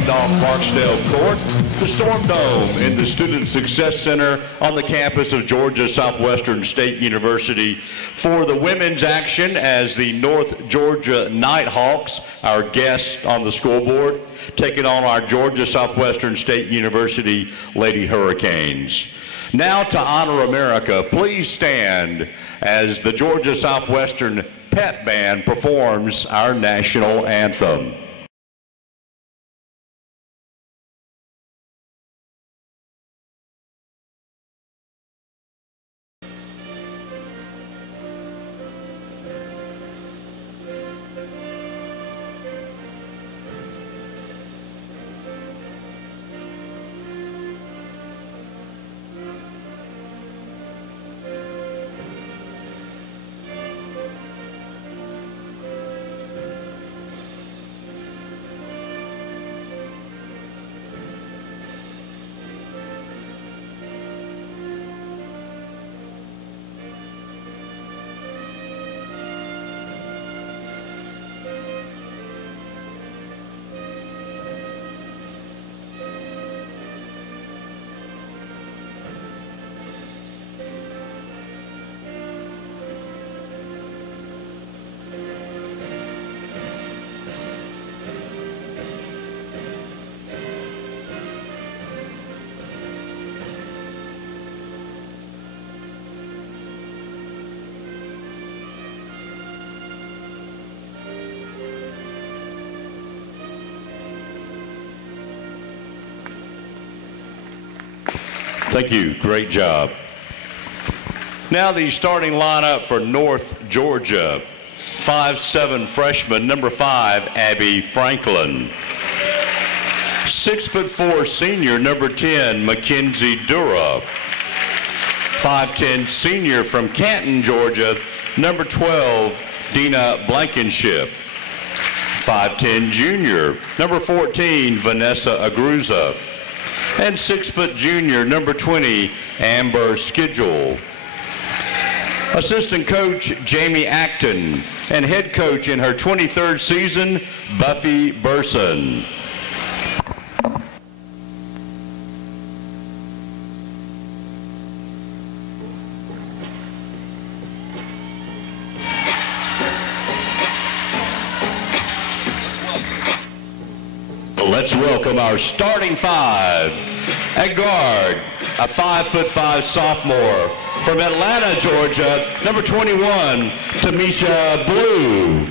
Randolph-Barksdale Court, the Storm Dome in the Student Success Center on the campus of Georgia Southwestern State University for the women's action as the North Georgia Nighthawks, our guests on the scoreboard, taking on our Georgia Southwestern State University Lady Hurricanes. Now to honor America, please stand as the Georgia Southwestern Pep Band performs our national anthem. Thank you, great job. Now the starting lineup for North Georgia. 5'7" freshman, number 5, Abby Franklin. 6'4" senior, number 10, Mackenzie Dura. 5'10" senior from Canton, Georgia, number 12, Dina Blankenship. 5'10" junior, number 14, Vanessa Agruza. And 6' junior, number 20, Amber Schedule. Assistant coach, Jamie Acton, and head coach in her 23rd season, Buffy Burson. Let's welcome our starting 5. At guard, a 5'5" sophomore from Atlanta, Georgia, number 21, Tamisha Blue.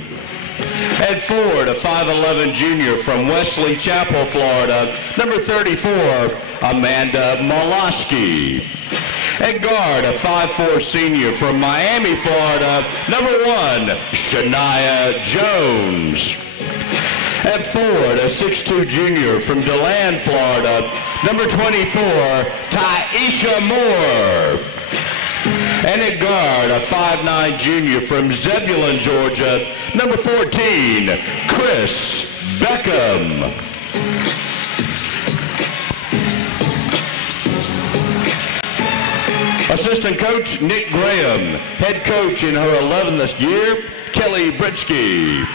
At forward, a 5'11" junior from Wesley Chapel, Florida, number 34, Amanda Molosky. At guard, a 5'4" senior from Miami, Florida, number 1, Shania Jones. At forward, a 6'2" junior from DeLand, Florida, number 24, Taisha Moore. And at guard, a 5'9" junior from Zebulon, Georgia, number 14, Chris Beckham. Assistant coach, Nick Graham. Head coach in her 11th year, Kelly Britsky.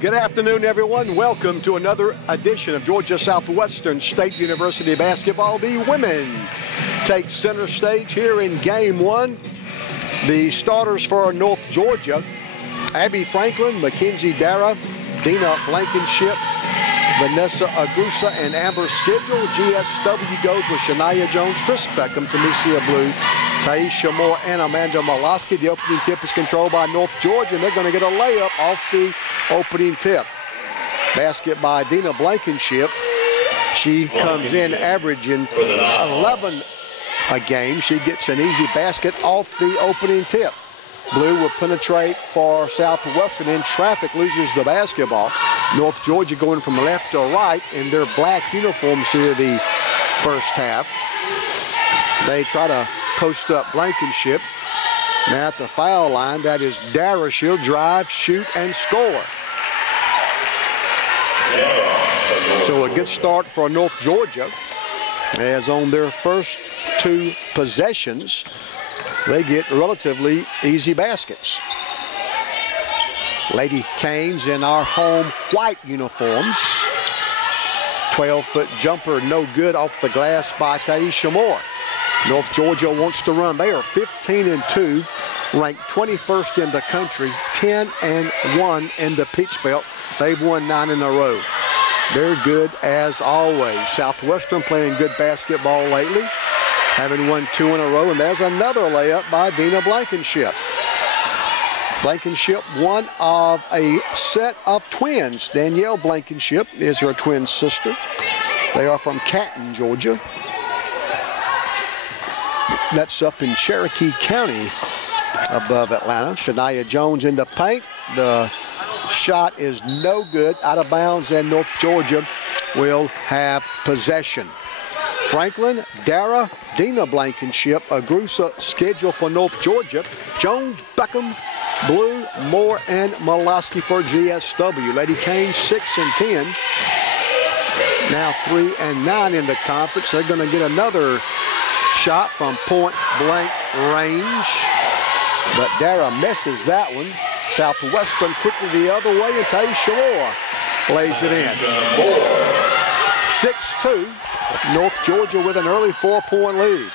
Good afternoon, everyone. Welcome to another edition of Georgia Southwestern State University basketball. The women take center stage here in game 1. The starters for North Georgia, Abby Franklin, Mackenzie Dara, Dina Blankenship, Vanessa Agruza, and Amber Schedule. GSW goes with Shania Jones, Chris Beckham, Tamisha Blue, Taisha Moore, and Amanda Molosky. The opening tip is controlled by North Georgia, and they're going to get a layup off the opening tip. Basket by Dina Blankenship. She comes in averaging 11 a game. She gets an easy basket off the opening tip. Blue will penetrate for Southwestern. In traffic, loses the basketball. North Georgia going from left to right in their black uniforms here the first half. They try to post up Blankenship. Now at the foul line, that is Dara. She'll drive, shoot, and score. So a good start for North Georgia, as on their first 2 possessions, they get relatively easy baskets. Lady Canes in our home white uniforms. 12-foot jumper, no good off the glass by Taisha Moore. North Georgia wants to run. They are 15-2, ranked 21st in the country, 10-1 in the Peach Belt. They've won 9 in a row. They're good as always. Southwestern playing good basketball lately, having won 2 in a row, and there's another layup by Dina Blankenship. Blankenship, one of a set of twins. Danielle Blankenship is her twin sister. They are from Canton, Georgia. That's up in Cherokee County above Atlanta. Shania Jones in the paint. The shot is no good, out of bounds, and North Georgia will have possession. Franklin, Dara, Dina Blankenship, Agrusa scheduled for North Georgia. Jones, Beckham, Blue, Moore, and Molosky for GSW. Lady Kane 6-10. Now 3-9 in the conference. They're going to get another shot from point blank range, but Dara misses that one. Southwestern quickly the other way, and Taisha Moore lays it in. 6-2, North Georgia with an early 4-point lead.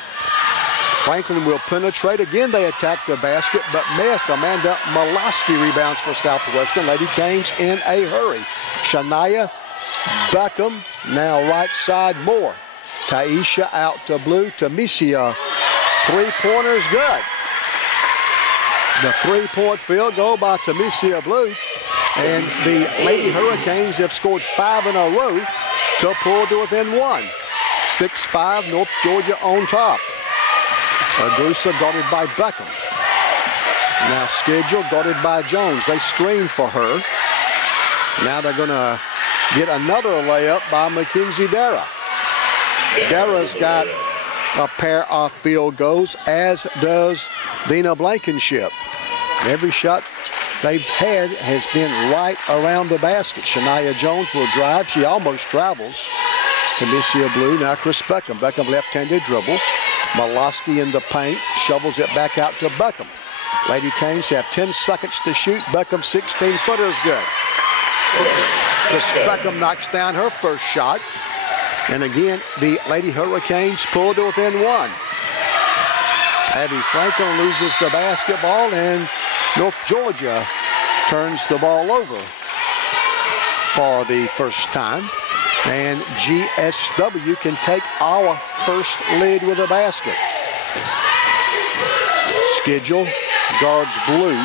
Franklin will penetrate. Again, they attack the basket, but miss. Amanda Molosky rebounds for Southwestern. Lady Canes in a hurry. Shania, Beckham, now right side Moore. Taisha out to Blue, to Misia. Three-pointer's good. The 3-point field goal by Tamesia Blue. And the Lady Hurricanes have scored 5 in a row to pull to within 1. 6-5, North Georgia on top. Agrusa guarded by Beckham. Now Schedule guarded by Jones. They screen for her. Now they're going to get another layup by Mackenzie Dara. Dara's got a pair of field goals, as does Dina Blankenship. Every shot they've had has been right around the basket. Shania Jones will drive. She almost travels. Tamesia Blue, now Chris Beckham. Beckham left-handed dribble. Molosky in the paint, shovels it back out to Beckham. Lady Canes have 10 seconds to shoot. Beckham 16-footer is good. Chris Beckham knocks down her first shot. And again, the Lady Hurricanes pull to within 1. Abby Franklin loses the basketball, and North Georgia turns the ball over for the first time. And GSW can take our first lead with a basket. Schedule guards Blue.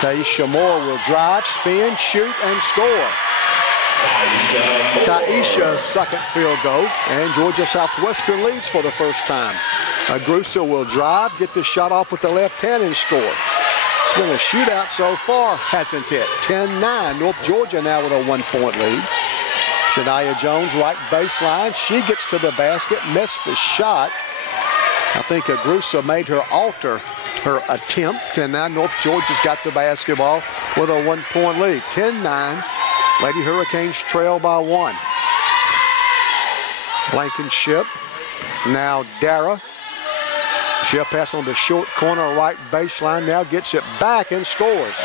Taisha Moore will drive, spin, shoot, and score. Taisha's second field goal, and Georgia Southwestern leads for the first time. Agrusa will drive, get the shot off with the left hand, and score. It's been a shootout so far, hasn't it? 10-9, North Georgia now with a 1-point lead. Shania Jones, right baseline. She gets to the basket, missed the shot. I think Agrusa made her alter her attempt, and now North Georgia's got the basketball with a 1-point lead. 10-9. Lady Hurricanes trail by 1. Blankenship. Now Dara. She'll pass on the short corner right baseline. Now gets it back and scores.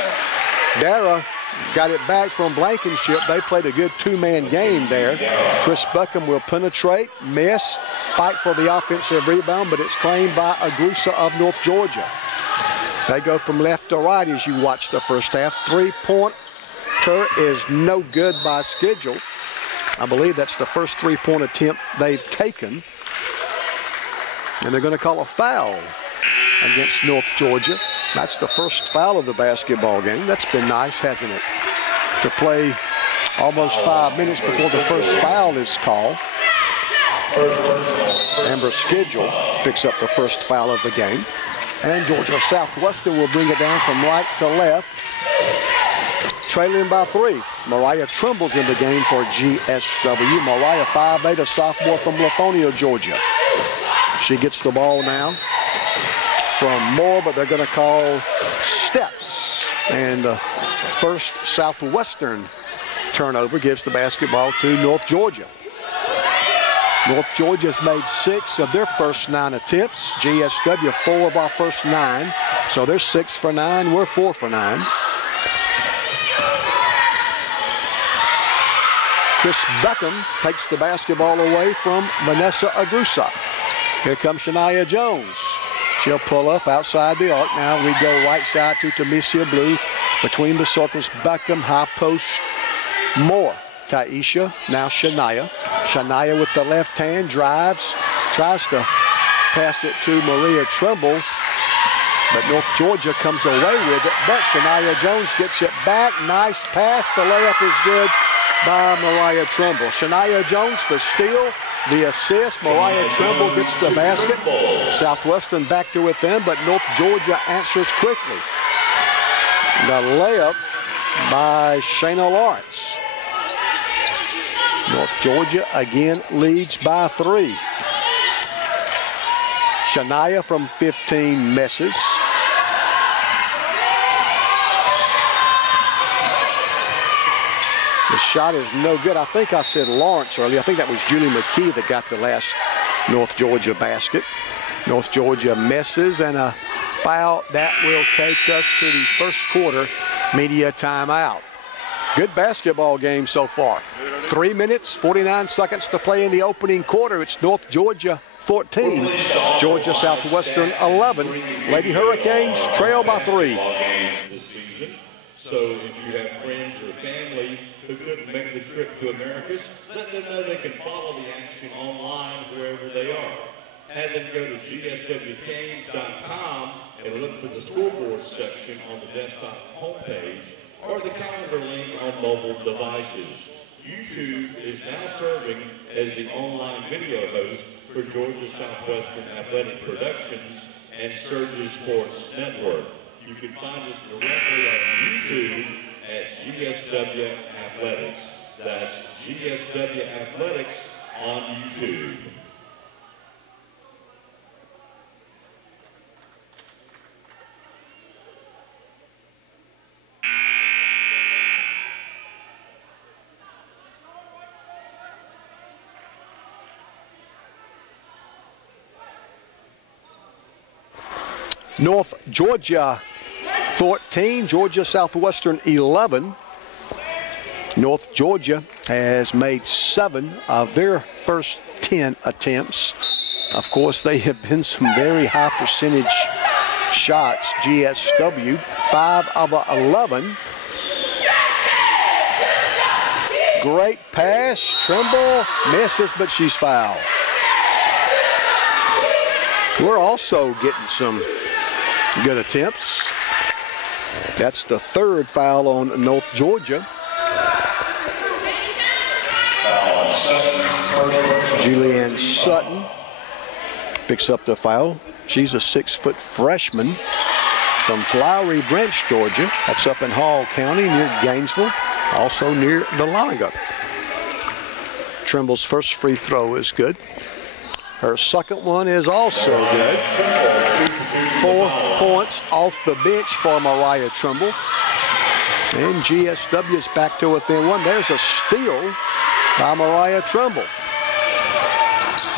Dara got it back from Blankenship. They played a good two-man game there. Chris Beckham will penetrate, miss, fight for the offensive rebound, but it's claimed by Agrusa of North Georgia. They go from left to right as you watch the first half. 3-pointer is no good by Schedule. I believe that's the first 3-point attempt they've taken. And they're going to call a foul against North Georgia. That's the first foul of the basketball game. That's been nice, hasn't it? To play almost 5 minutes before the first foul is called. Amber Schedule picks up the first foul of the game. And Georgia Southwestern will bring it down from right to left. Trailing by 3. Mariah Trimble's in the game for GSW. Mariah, 5'8", a sophomore from Lithonia, Georgia. She gets the ball now from Moore, but they're going to call steps. And first Southwestern turnover gives the basketball to North Georgia. North Georgia's made 6 of their first 9 attempts. GSW 4 of our first 9. So they're 6 for 9. We're 4 for 9. Chris Beckham takes the basketball away from Vanessa Agrusa. Here comes Shania Jones. She'll pull up outside the arc. Now we go right side to Tamicia Blue. Between the circles, Beckham, high post, Moore. Taisha, now Shania. Shania with the left hand, drives, tries to pass it to Maria Trimble, but North Georgia comes away with it, but Shania Jones gets it back. Nice pass. The layup is good by Mariah Trimble. Shania Jones, the steal, the assist. Mariah Trimble gets the basket. Southwestern back to within, but North Georgia answers quickly. The layup by Shayna Lawrence. North Georgia again leads by 3. Shania from 15 misses. The shot is no good. I think I said Lawrence earlier. I think that was Julie McKee that got the last North Georgia basket. North Georgia misses, and a foul that will take us to the first quarter media timeout. Good basketball game so far. 3 minutes, 49 seconds to play in the opening quarter. It's North Georgia 14, Georgia Southwestern 11. Lady Hurricanes trail by 3. So if you have friends or family who couldn't make the trip to Americus, let them know they can follow the action online wherever they are. Have them go to gswcanes.com and look for the scoreboard section on the desktop homepage or the calendar link on mobile devices. YouTube is now serving as the online video host for Georgia Southwestern Athletic Productions and Surges Sports Network. You can find us directly on YouTube at GSW Athletics. That's GSW Athletics on YouTube. North Georgia 14, Georgia Southwestern 11. North Georgia has made 7 of their first 10 attempts. Of course, they have been some very high percentage shots. GSW, 5 of 11. Great pass. Trimble misses, but she's fouled. We're also getting some good attempts. That's the 3rd foul on North Georgia. Julianne Sutton picks up the foul. She's a 6-foot freshman from Flowery Branch, Georgia. That's up in Hall County near Gainesville, also near Dahlonega. Trimble's first free throw is good. Her second one is also good. 4 points off the bench for Mariah Trimble. And GSW is back to within 1. There's a steal by Mariah Trimble.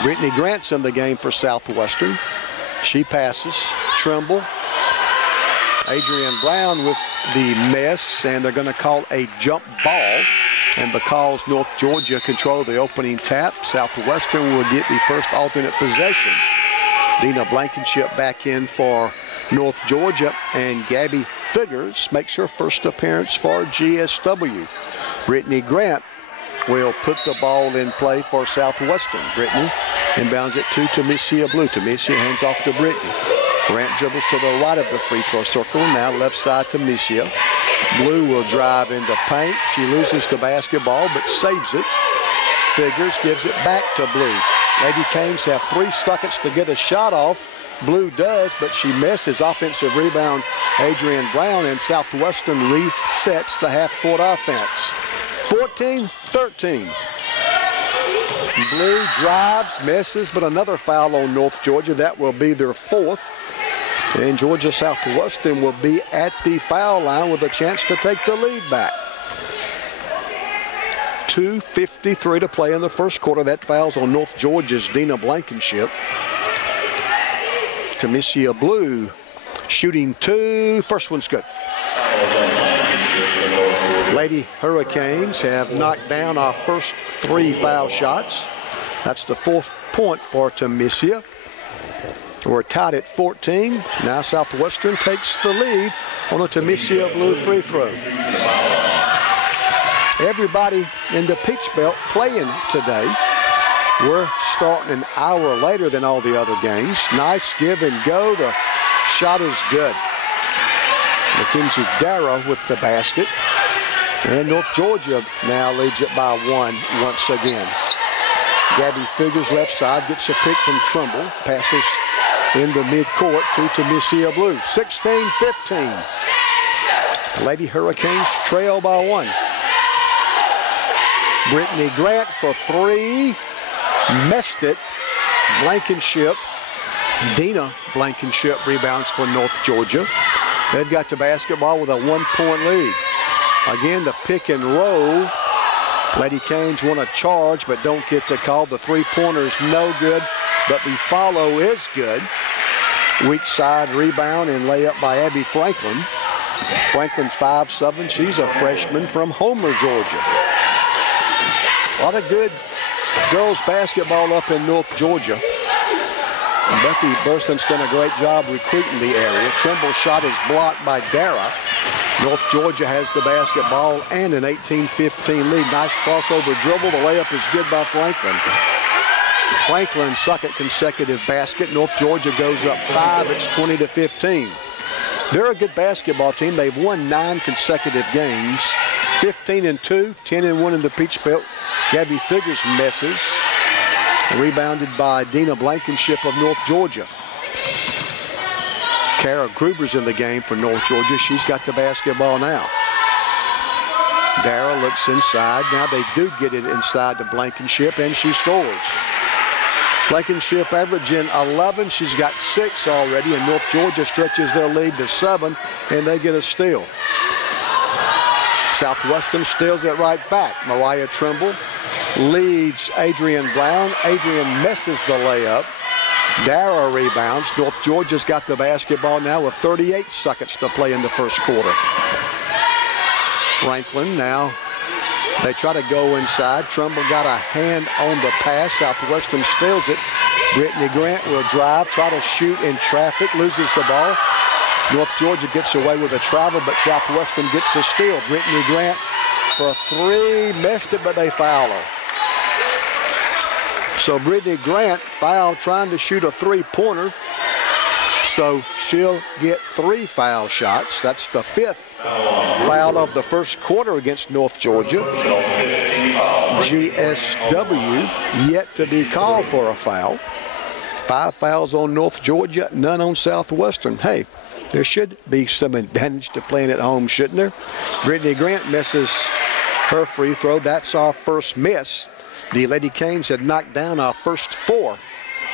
Brittany Grant's in the game for Southwestern. She passes. Trimble. Adrian Brown with the miss, and they're going to call a jump ball. And because North Georgia controlled the opening tap, Southwestern will get the first alternate possession. Dina Blankenship back in for North Georgia, and Gabby Figures makes her first appearance for GSW. Brittany Grant will put the ball in play for Southwestern. Brittany inbounds it to Tamicia Blue. Tamicia hands off to Brittany. Grant dribbles to the right of the free throw circle. Now left side to Tamicia. Blue will drive into paint. She loses the basketball but saves it. Figures gives it back to Blue. Lady Canes have 3 seconds to get a shot off. Blue does, but she misses. Offensive rebound, Adrian Brown, and Southwestern resets the half-court offense. 14-13. Blue drives, misses, but another foul on North Georgia. That will be their 4th. And Georgia Southwestern will be at the foul line with a chance to take the lead back. 2:53 to play in the first quarter. That foul's on North Georgia's Dina Blankenship. Temesia Blue shooting 2. First one's good. Lady Hurricanes have knocked down our first 3 foul shots. That's the 4th point for Temesia. We're tied at 14. Now Southwestern takes the lead on a Temesia Blue free throw. Everybody in the Peach Belt playing today. We're starting an hour later than all the other games. Nice give and go. The shot is good. Mackenzie Darrow with the basket. And North Georgia now leads it by 1 once again. Gabby Figures left side, gets a pick from Trumbull. Passes in the midcourt to Temesia Blue. 16-15. Lady Hurricanes trail by 1. Brittany Grant for 3. Missed it. Blankenship. Dina Blankenship rebounds for North Georgia. They've got the basketball with a 1-point lead. Again, the pick and roll. Lady Canes want to charge but don't get the call. The 3-pointer's no good, but the follow is good. Weak side rebound and layup by Abby Franklin. Franklin's 5'7". She's a freshman from Homer, Georgia. A lot of good girls basketball up in North Georgia. Becky Burson's done a great job recruiting the area. Trimble's shot is blocked by Dara. North Georgia has the basketball and an 18-15 lead. Nice crossover dribble. The layup is good by Franklin. Franklin's second consecutive basket. North Georgia goes up 5. It's 20-15. They're a good basketball team. They've won 9 consecutive games. 15-2, 10-1 in the Peach Belt. Gabby Figures misses. Rebounded by Dina Blankenship of North Georgia. Kara Gruber's in the game for North Georgia. She's got the basketball now. Dara looks inside. Now they do get it inside to Blankenship, and she scores. Blankenship averaging 11. She's got 6 already, and North Georgia stretches their lead to 7, and they get a steal. Southwestern steals it right back. Mariah Trimble leads Adrian Brown. Adrian misses the layup. Dara rebounds. North Georgia's got the basketball now with 38 seconds to play in the first quarter. Franklin now, they try to go inside. Trumbull got a hand on the pass. Southwestern steals it. Brittany Grant will drive, try to shoot in traffic, loses the ball. North Georgia gets away with a travel, but Southwestern gets a steal. Brittany Grant for 3, missed it, but they foul her. So Brittany Grant fouled trying to shoot a 3-pointer. So she'll get 3 foul shots. That's the 5th foul of the first quarter against North Georgia. GSW yet to be called for a foul. 5 fouls on North Georgia, none on Southwestern. Hey, there should be some advantage to playing at home, shouldn't there? Brittany Grant misses her free throw. That's our first miss. The Lady Canes had knocked down our first 4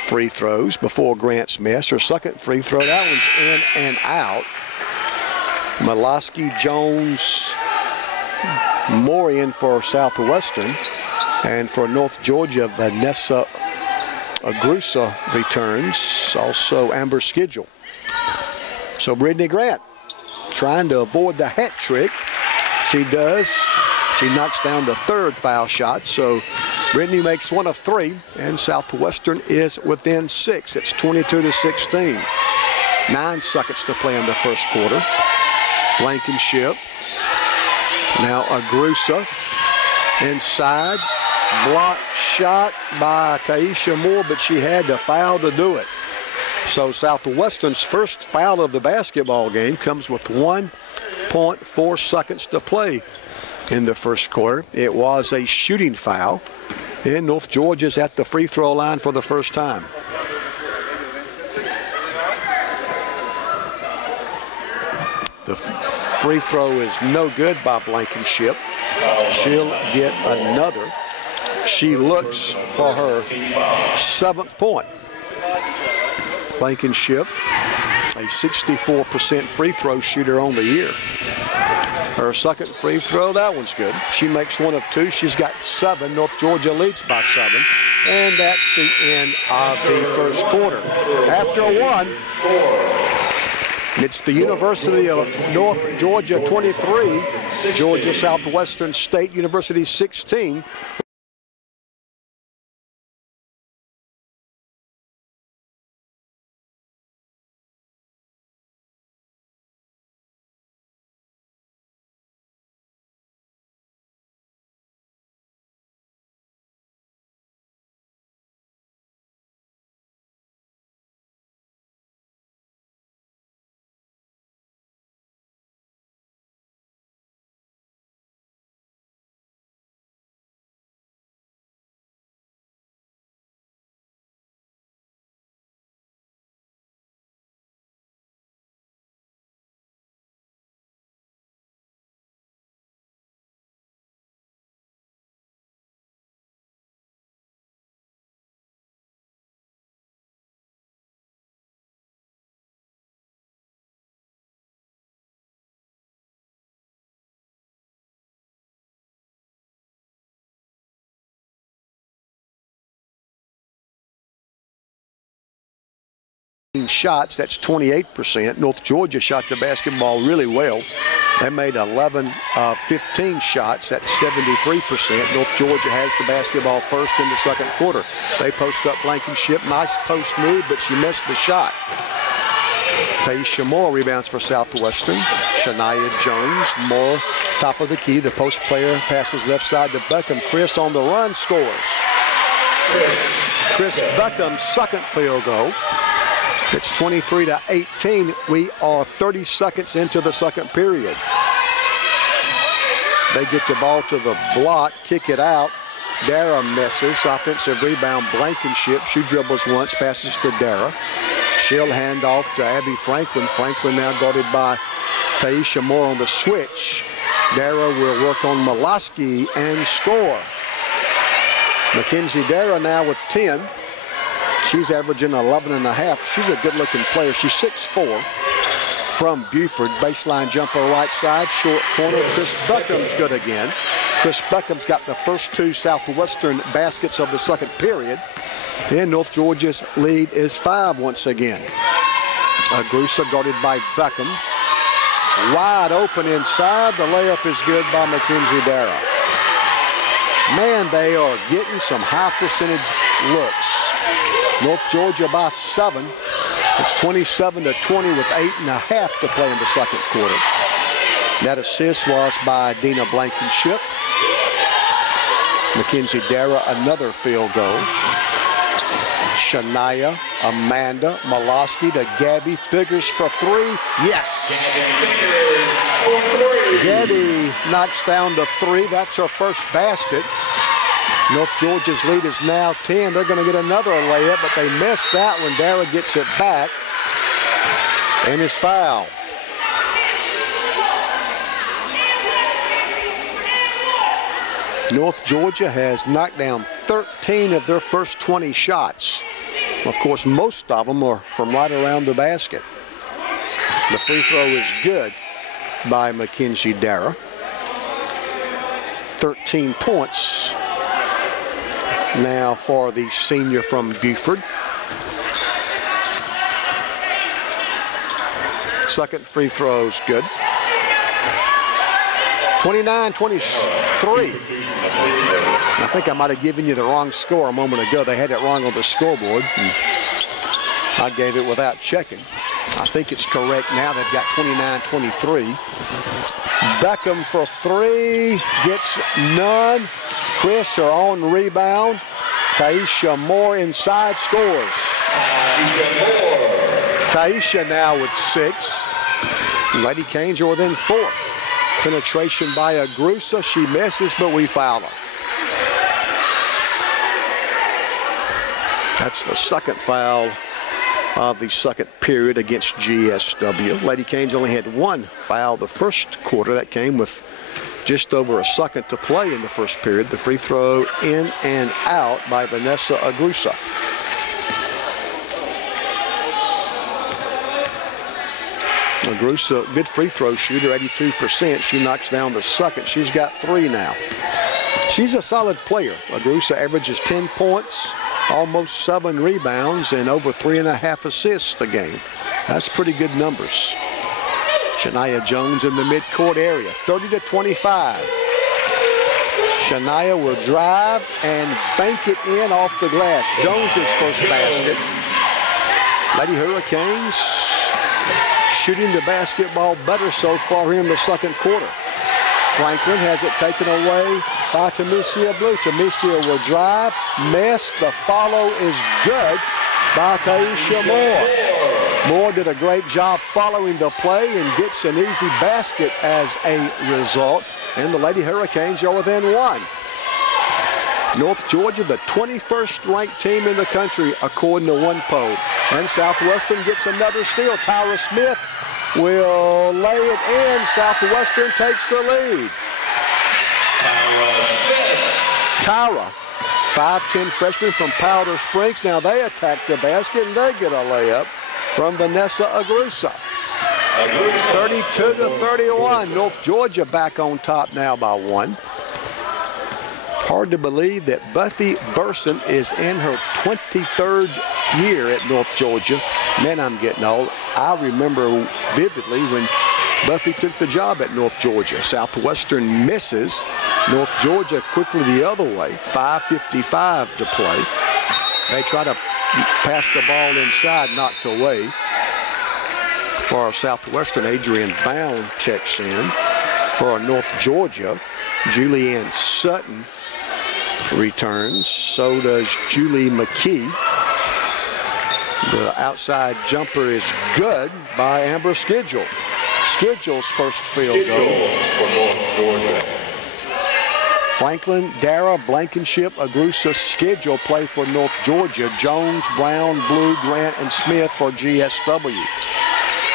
free throws before Grant's miss. Her second free throw, that one's in and out. Malosky, Jones, Morian for Southwestern. And for North Georgia, Vanessa Agrusa returns. Also Amber Schedule. So Brittany Grant trying to avoid the hat trick. She does. She knocks down the 3rd foul shot. So Brittany makes 1 of 3, and Southwestern is within 6. It's 22-16. 9 seconds to play in the first quarter. Blankenship. Now Agrusa inside. Blocked shot by Taisha Moore, but she had to foul to do it. So Southwestern's first foul of the basketball game comes with 1.4 seconds to play in the first quarter. It was a shooting foul. And North Georgia's at the free throw line for the first time. The free throw is no good by Blankenship. She'll get another. She looks for her 7th point. Blankenship, a 64% free throw shooter on the year. Her 2nd free throw, that one's good. She makes 1 of 2. She's got 7. North Georgia leads by 7. And that's the end of the first quarter. After 1, it's the University of North Georgia 23, Georgia Southwestern State University 16. Shots, that's 28%. North Georgia shot the basketball really well. They made 11 of 15 shots, that's 73%. North Georgia has the basketball first in the 2nd quarter. They post up Blankenship, nice post move, but she missed the shot. Taisha Moore rebounds for Southwestern. Shania Jones, Moore, top of the key. The post player passes left side to Beckham. Chris on the run scores. Chris Beckham's 2nd field goal. It's 23-18. We are 30 seconds into the 2nd period. They get the ball to the block, kick it out. Dara misses. Offensive rebound, Blankenship. She dribbles once, passes to Dara. She'll hand off to Abby Franklin. Franklin now guarded by Taisha Moore on the switch. Dara will work on Moloski and score. Mackenzie Dara now with 10. She's averaging 11.5. She's a good-looking player. She's 6'4", from Buford. Baseline jumper right side, short corner. Chris Beckham's good again. Chris Beckham's got the first 2 Southwestern baskets of the 2nd period. And North Georgia's lead is 5 once again. Agrusa guarded by Beckham. Wide open inside. The layup is good by Mackenzie Dara. Man, they are getting some high percentage looks. North Georgia by 7. It's 27-20 with 8.5 to play in the 2nd quarter. That assist was by Dina Blankenship. Mackenzie Dara, another field goal. Shania, Amanda, Moloski to Gabby, figures for 3. Yes! Gabby knocks down the 3. That's her first basket. North Georgia's lead is now 10. They're going to get another layup, but they missed that one. Dara gets it back and is fouled. North Georgia has knocked down 13 of their first 20 shots. Of course, most of them are from right around the basket. The free throw is good by Mackenzie Dara. 13 points now for the senior from Buford. 2nd free throw's good. 29-23. I think I might have given you the wrong score a moment ago. They had it wrong on the scoreboard. I gave it without checking. I think it's correct now. They've got 29-23. Beckham for 3, gets none. Chris, her own rebound. Taisha Moore inside, scores. Taisha now with 6. Lady Canes are within 4. Penetration by Agrusa. She misses, but we foul her. That's the second foul of the second period against GSW. Lady Canes only had one foul the first quarter. That came with just over a second to play in the first period. The free throw in and out by Vanessa Agrusa. Agrusa, good free throw shooter, 82%. She knocks down the second. She's got 3 now. She's a solid player. Agrusa averages 10 points, almost 7 rebounds, and over 3.5 assists a game. That's pretty good numbers. Shania Jones in the midcourt area, 30-25. Shania will drive and bank it in off the glass. Jones's first basket. Lady Hurricanes shooting the basketball better so far here in the second quarter. Franklin has it taken away by Tamesia Blue. Tamesia will drive, miss. The follow is good by Taisha Moore. Moore did a great job following the play and gets an easy basket as a result. And the Lady Hurricanes are within 1. North Georgia, the 21st ranked team in the country, according to one poll. And Southwestern gets another steal. Tyra Smith will lay it in. Southwestern takes the lead. Tyra Smith. Tyra, 5'10" freshman from Powder Springs. Now they attack the basket and they get a layup from Vanessa Agrusa. 32-31. North Georgia back on top now by 1. Hard to believe that Buffy Burson is in her 23rd year at North Georgia. Man, I'm getting old. I remember vividly when Buffy took the job at North Georgia. Southwestern misses. North Georgia quickly the other way. 5:55 to play. They try to pass the ball inside, knocked away. For Southwestern, Adrian Bound checks in. For North Georgia, Julianne Sutton returns. So does Julie McKee. The outside jumper is good by Amber Schedule. Schedule's first field goal for North Georgia. Franklin, Dara, Blankenship, Agrusa, Schedule play for North Georgia. Jones, Brown, Blue, Grant, and Smith for GSW.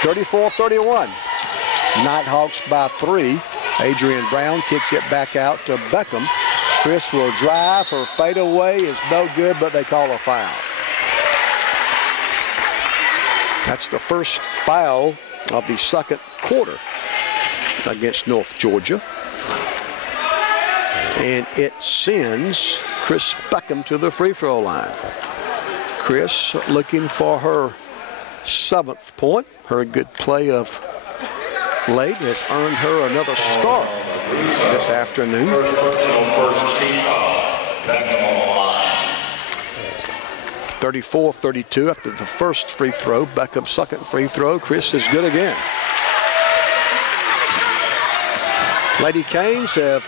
34-31. Nighthawks by 3. Adrian Brown kicks it back out to Beckham. Chris will drive. Her fadeaway is no good, but they call a foul. That's the first foul of the second quarter against North Georgia. And it sends Chris Beckham to the free throw line. Chris looking for her 7th point. Her good play of late has earned her another start this afternoon. First personal, first team foul. Beckham on the line. 34-32 after the first free throw. Beckham's second free throw. Chris is good again. Lady Canes have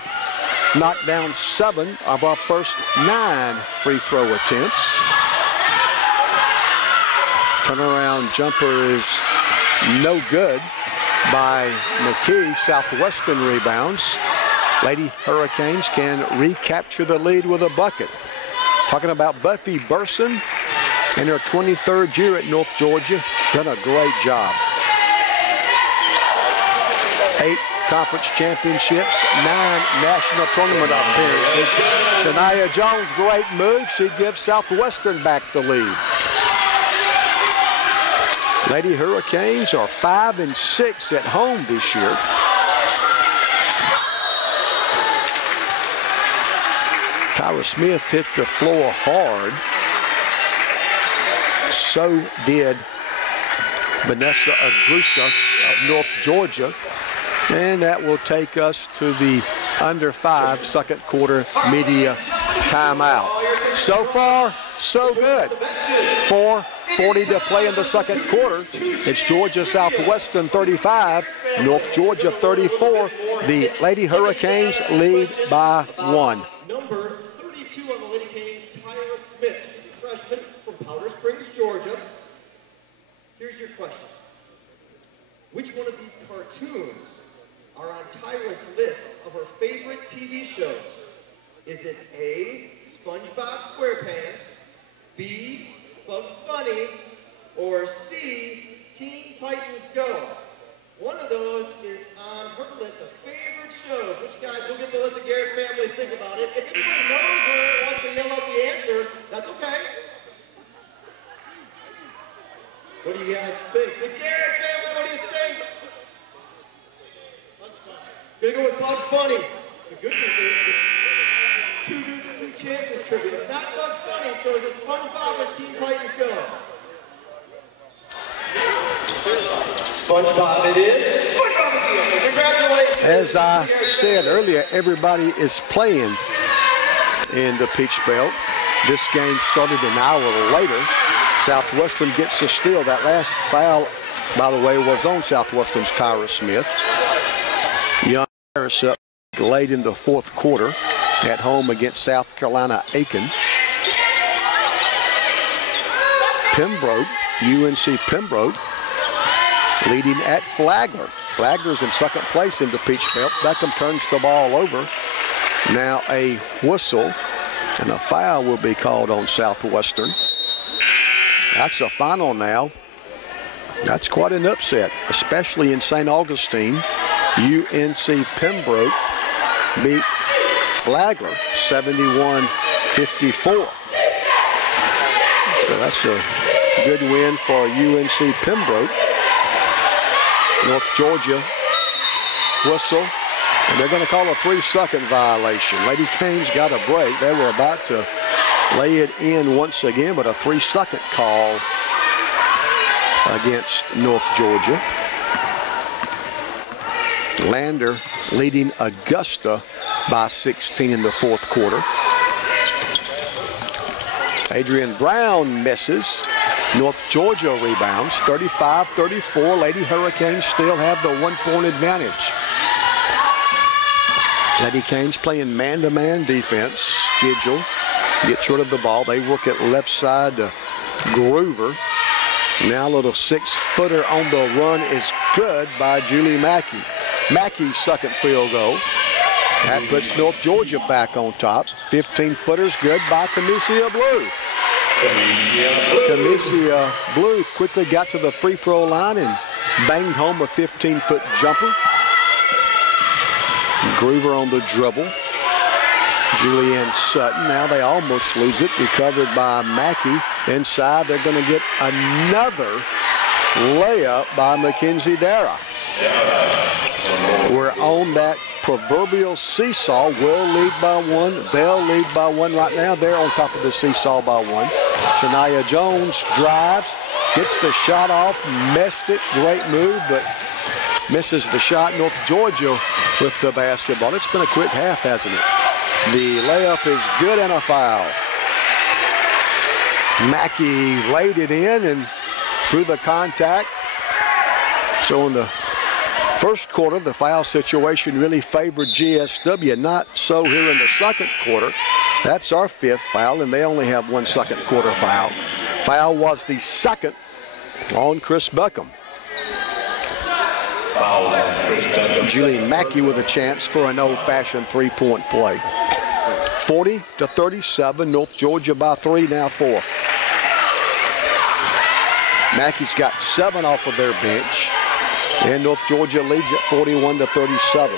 knocked down 7 of our first 9 free throw attempts. Turnaround jumper is no good by McKee. Southwestern rebounds. Lady Hurricanes can recapture the lead with a bucket. Talking about Buffy Burson in her 23rd year at North Georgia. Done a great job. 8 conference championships, 9 national tournament appearances. Shania Jones, great move. She gives Southwestern back the lead. Lady Hurricanes are 5-6 at home this year. Tyra Smith hit the floor hard. So did Vanessa Agrusa of North Georgia. And that will take us to the under 5 second quarter media timeout. So far, so good. 4:40 to play in the second quarter. It's Georgia Southwestern 35, North Georgia 34. The Lady Hurricanes lead by 1. Number 32 on the Lady Canes, Tyra Smith. She's a freshman from Powder Springs, Georgia. Here's your question. Which one of these cartoons are on Tyra's list of her favorite TV shows? Is it A, SpongeBob SquarePants, B, Bugs Bunny, or C, Teen Titans Go? One of those is on her list of favorite shows, which, guys, we'll get to let the Garrett family think about it. If anybody knows or wants to yell out the answer, that's okay. What do you guys think? The Garrett family, what do you think? Bugs Bunny. Gonna go with Bugs Bunny. The good news is it's 2 dudes, 2 chances trivia. It's not Bugs Bunny, so is it SpongeBob or Teen Titans Go? SpongeBob it is. SpongeBob is the answer. Congratulations. As I said earlier, everybody is playing in the Peach Belt. This game started an hour later. Southwestern gets a steal. That last foul, by the way, was on Southwestern's Tyra Smith. Young Harris up late in the fourth quarter at home against South Carolina Aiken. Pembroke, UNC Pembroke, leading at Flagler. Flagler's in second place in the Peach Belt. Beckham turns the ball over. Now a whistle and a foul will be called on Southwestern. That's a final now. That's quite an upset, especially in St. Augustine. UNC Pembroke beat Flagler 71-54. So that's a good win for UNC Pembroke. North Georgia whistle, and they're going to call a 3-second violation. Lady Canes got a break. They were about to lay it in once again, but a 3-second call against North Georgia. Lander leading Augusta by 16 in the fourth quarter. Adrian Brown misses. North Georgia rebounds, 35-34. Lady Hurricanes still have the 1-point advantage. Lady Canes playing man-to-man defense. Schedule gets rid of the ball. They work it left side to Groover. Now a little 6-footer on the run is good by Julie Mackey. Mackey's second field goal. That puts North Georgia back on top. 15-footers good by Tamesia Blue. Tamesia Blue quickly got to the free throw line and banged home a 15-foot jumper. Groover on the dribble. Julianne Sutton. Now they almost lose it. Recovered by Mackey. Inside, they're going to get another layup by Mackenzie Dara. We're on that proverbial seesaw. Will lead by 1. They'll lead by 1 right now. They're on top of the seesaw by 1. Shania Jones drives, gets the shot off, missed it. Great move, but misses the shot. North Georgia with the basketball. It's been a quick half, hasn't it? The layup is good and a foul. Mackey laid it in and through the contact. So in the first quarter, the foul situation really favored GSW. Not so here in the second quarter. That's our 5th foul, and they only have 1 second quarter foul. Foul was the second on Chris Beckham. Julie Mackey with a chance for an old-fashioned 3-point play. 40-37, North Georgia by 3, now 4. Mackey's got 7 off of their bench, and North Georgia leads at 41-37.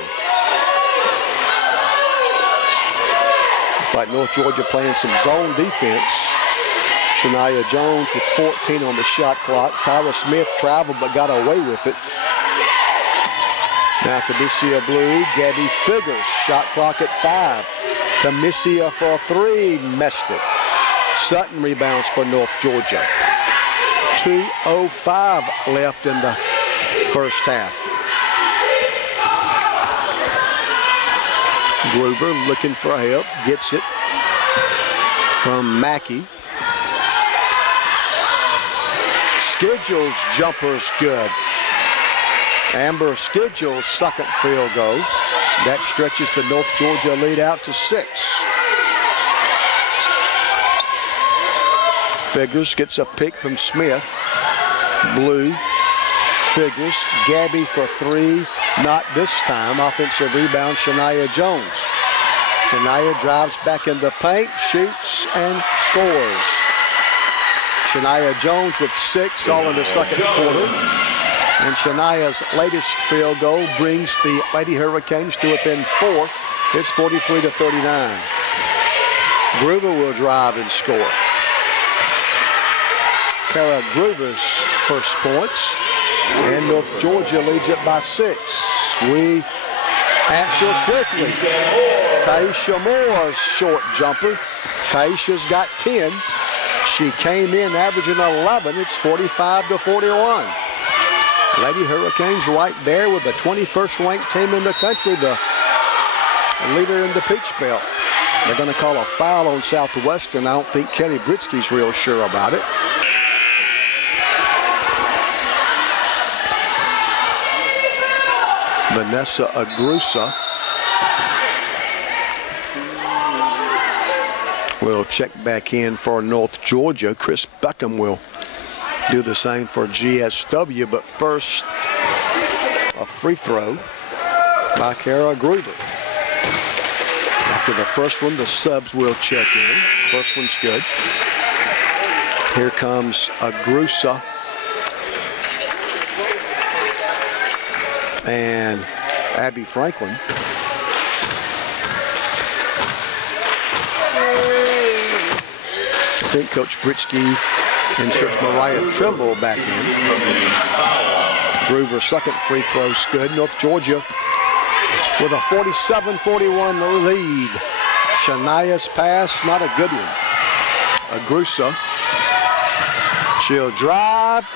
Looks like North Georgia playing some zone defense. Shania Jones with 14 on the shot clock. Tyra Smith traveled but got away with it. Now to Tamesia Blue, Gabby Figures, shot clock at 5. Tamesia for 3, missed it. Sutton rebounds for North Georgia. 2:05 left in the first half. Groover looking for help, gets it from Mackey. Schedule's jumper's good. Amber Schedule's second field goal. That stretches the North Georgia lead out to 6. Figures gets a pick from Smith. Blue, Figures, Gabby for 3, not this time. Offensive rebound, Shania Jones. Shania drives back in the paint, shoots, and scores. Shania Jones with 6 all in the second quarter. And Shania's latest field goal brings the Lady Hurricanes to within 4. It's 43-39. Gruber will drive and score. Kara Gruber's first points. And North Georgia leads it by 6. We answer quickly. Taisha Moore's short jumper. Taisha's got 10. She came in averaging 11. It's 45-41. Lady Hurricanes right there with the 21st ranked team in the country, the leader in the Peach Belt. They're going to call a foul on Southwestern. I don't think Kelly Britsky's real sure about it. Vanessa Agrusa will check back in for North Georgia. Chris Beckham will do the same for GSW, but first a free throw by Kara Gruber. After the first one, the subs will check in. First one's good. Here comes Agrusa and Abby Franklin. I think Coach Britsky inserts Mariah Trimble back in. Gruber's second free throw's good. North Georgia with a 47-41 lead. Shania's pass, not a good one. Agrusa. She'll drive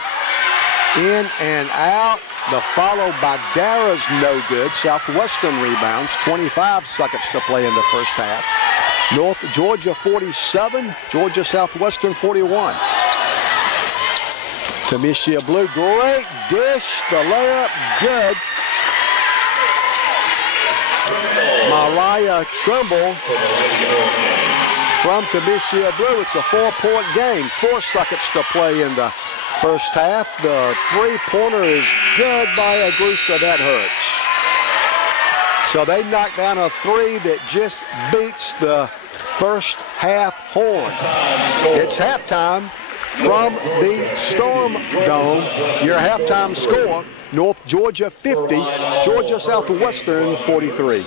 in and out. The follow by Dara's no good. Southwestern rebounds. 25 seconds to play in the first half. North Georgia 47, Georgia Southwestern 41. Tamisha Blue, great dish, the layup, good. Mariah Trimble from Tamisha Blue. It's a 4-point game. 4 seconds to play in the first half. The three-pointer is good by Agrusa. That hurts. So they knocked down a 3 that just beats the first half horn. It's halftime from the Storm Dome. Your halftime score, North Georgia 50, Georgia Southwestern 43.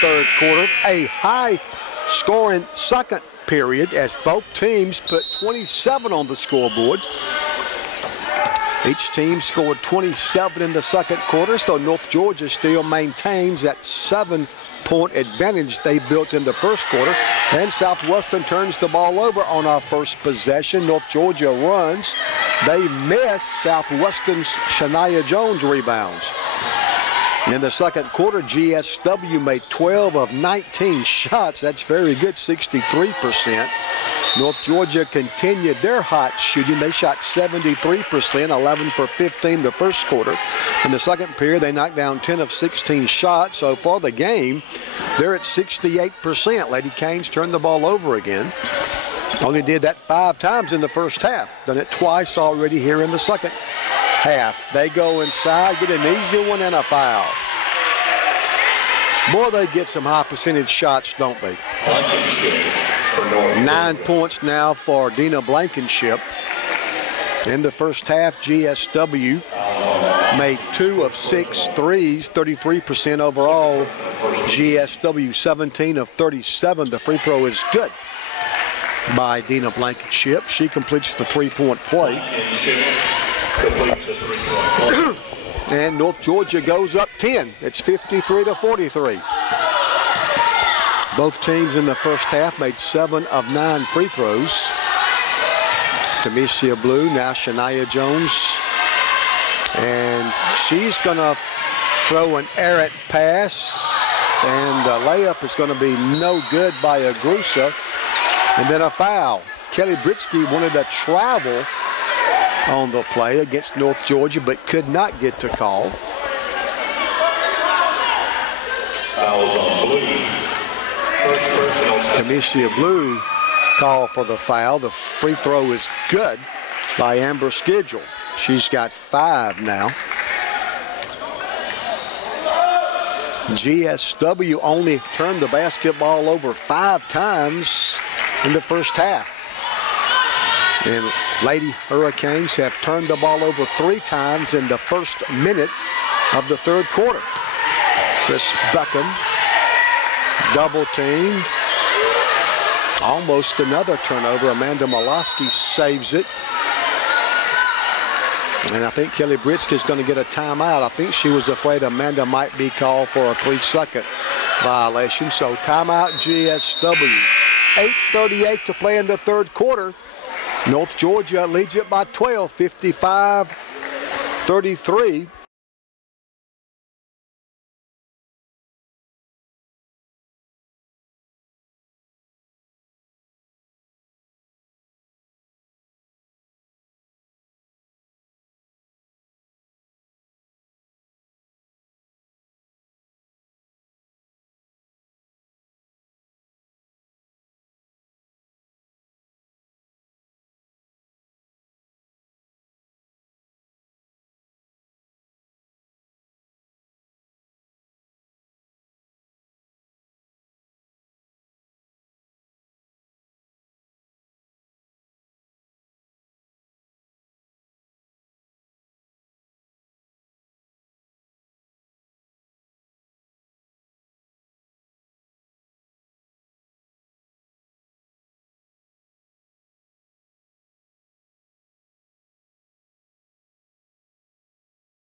third quarter. A high-scoring second period as both teams put 27 on the scoreboard. Each team scored 27 in the second quarter, so North Georgia still maintains that 7-point advantage they built in the first quarter. And Southwestern turns the ball over on our first possession. North Georgia runs. They miss. Southwestern's Shania Jones rebounds. In the second quarter, GSW made 12 of 19 shots. That's very good, 63%. North Georgia continued their hot shooting. They shot 73%, 11 for 15 the first quarter. In the second period, they knocked down 10 of 16 shots. So for the game, they're at 68%. Lady Canes turned the ball over again. Only did that 5 times in the first half. Done it twice already here in the second half. They go inside, get an easy one and a foul. Boy, they get some high percentage shots, don't they? 9 points now for Dina Blankenship. In the first half, GSW made 2 of 6 threes, 33% overall. GSW 17 of 37. The free throw is good by Dina Blankenship. She completes the 3-point play. And North Georgia goes up 10. It's 53-43. Both teams in the first half made 7 of 9 free throws. Tamicia Blue, now Shania Jones. And she's going to throw an errant pass. And the layup is going to be no good by Agrusa. And then a foul. Kelly Britsky wanted to travel on the play against North Georgia, but could not get to call. Fouls on Blue. First personal. Tamicia Blue called for the foul. The free throw is good by Amber Schedule. She's got 5 now. GSW only turned the basketball over 5 times in the first half. And Lady Hurricanes have turned the ball over 3 times in the first minute of the third quarter. Chris Beckham, double team. Almost another turnover. Amanda Molosky saves it. And I think Kelly Britsky is going to get a timeout. I think she was afraid Amanda might be called for a 3-second violation. So timeout GSW. 8:38 to play in the third quarter. North Georgia leads it by 12, 55-33.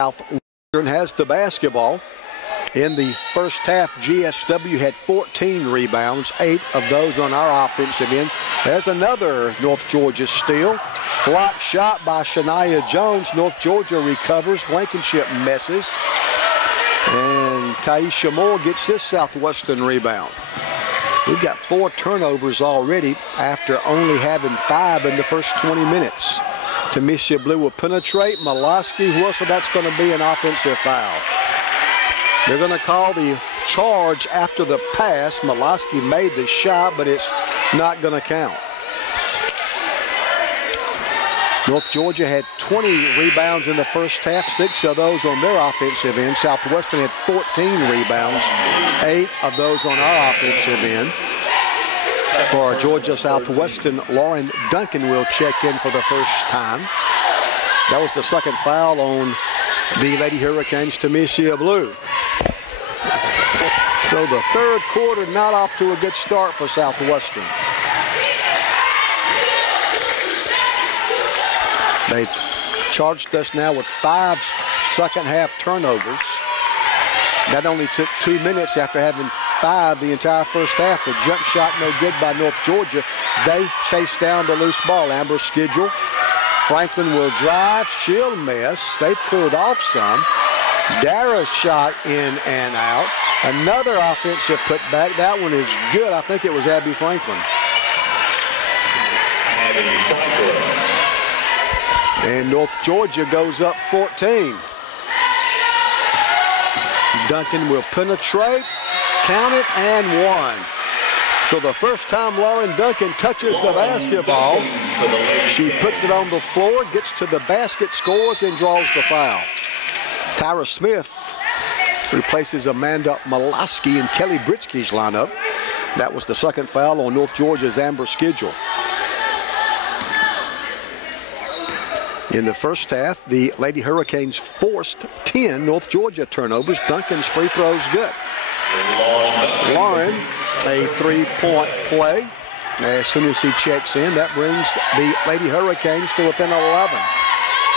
Southwestern has the basketball. In the first half, GSW had 14 rebounds, 8 of those on our offensive end. There's another North Georgia steal. Block shot by Shania Jones. North Georgia recovers. Blankenship misses. And Taisha Moore gets his Southwestern rebound. We've got 4 turnovers already after only having 5 in the first 20 minutes. Tamicia Blue will penetrate. Molosky whistle. That's going to be an offensive foul. They're going to call the charge after the pass. Molosky made the shot, but it's not going to count. North Georgia had 20 rebounds in the first half, 6 of those on their offensive end. Southwestern had 14 rebounds, 8 of those on our offensive end. For Georgia Southwestern, Lauren Duncan will check in for the first time. That was the second foul on the Lady Hurricanes, Tamicia Blue. So the third quarter not off to a good start for Southwestern. They've charged us now with 5 second-half turnovers. That only took 2 minutes after having 5 the entire first half. The jump shot no good by North Georgia. They chase down the loose ball. Amber's schedule. Franklin will drive. She'll miss. They pulled off some. Dara's shot in and out. Another offensive putback. That one is good. I think it was Abby Franklin. And North Georgia goes up 14. Duncan will penetrate, count it, and 1. So the first time Lauren Duncan touches the basketball, she puts it on the floor, gets to the basket, scores, and draws the foul. Tyra Smith replaces Amanda Molaski in Kelly Britsky's lineup. That was the second foul on North Georgia's Amber schedule. In the first half, the Lady Hurricanes forced 10 North Georgia turnovers. Duncan's free throw's good. Lauren, a 3-point play. As soon as he checks in, that brings the Lady Hurricanes to within 11.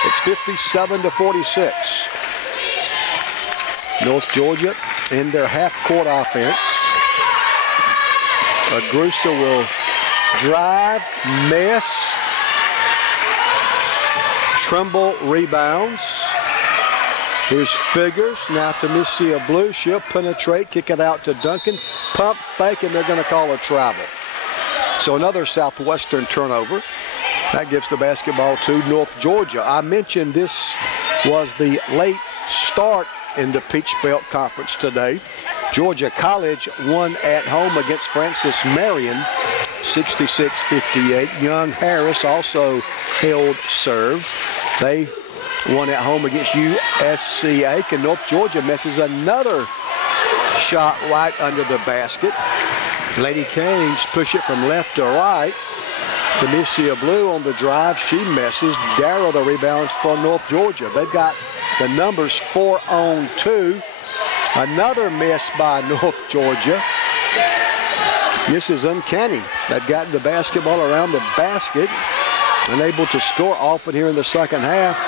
It's 57-46. North Georgia in their half-court offense. Agrusa will drive, miss. Trimble rebounds. Here's Figures. Now to Missia Blue. She'll penetrate, kick it out to Duncan. Pump, fake, and they're going to call a travel. So another Southwestern turnover. That gives the basketball to North Georgia. I mentioned this was the late start in the Peach Belt Conference today. Georgia College won at home against Francis Marion, 66-58. Young Harris also held serve. They won at home against USC Aiken. North Georgia misses another shot right under the basket. Lady Canes push it from left to right. Tamesia Blue on the drive. She misses. Darrow the rebounds for North Georgia. They've got the numbers 4 on 2. Another miss by North Georgia. This is uncanny. They've gotten the basketball around the basket. Unable to score often here in the second half.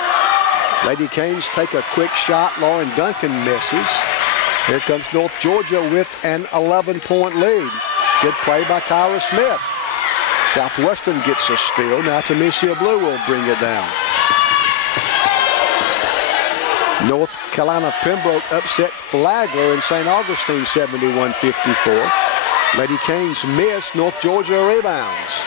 Lady Canes take a quick shot. Lauren Duncan misses. Here comes North Georgia with an 11-point lead. Good play by Tyra Smith. Southwestern gets a steal. Now Tamesia Blue will bring it down. North Carolina Pembroke upset Flagler in St. Augustine 71-54. Lady Canes miss. North Georgia rebounds.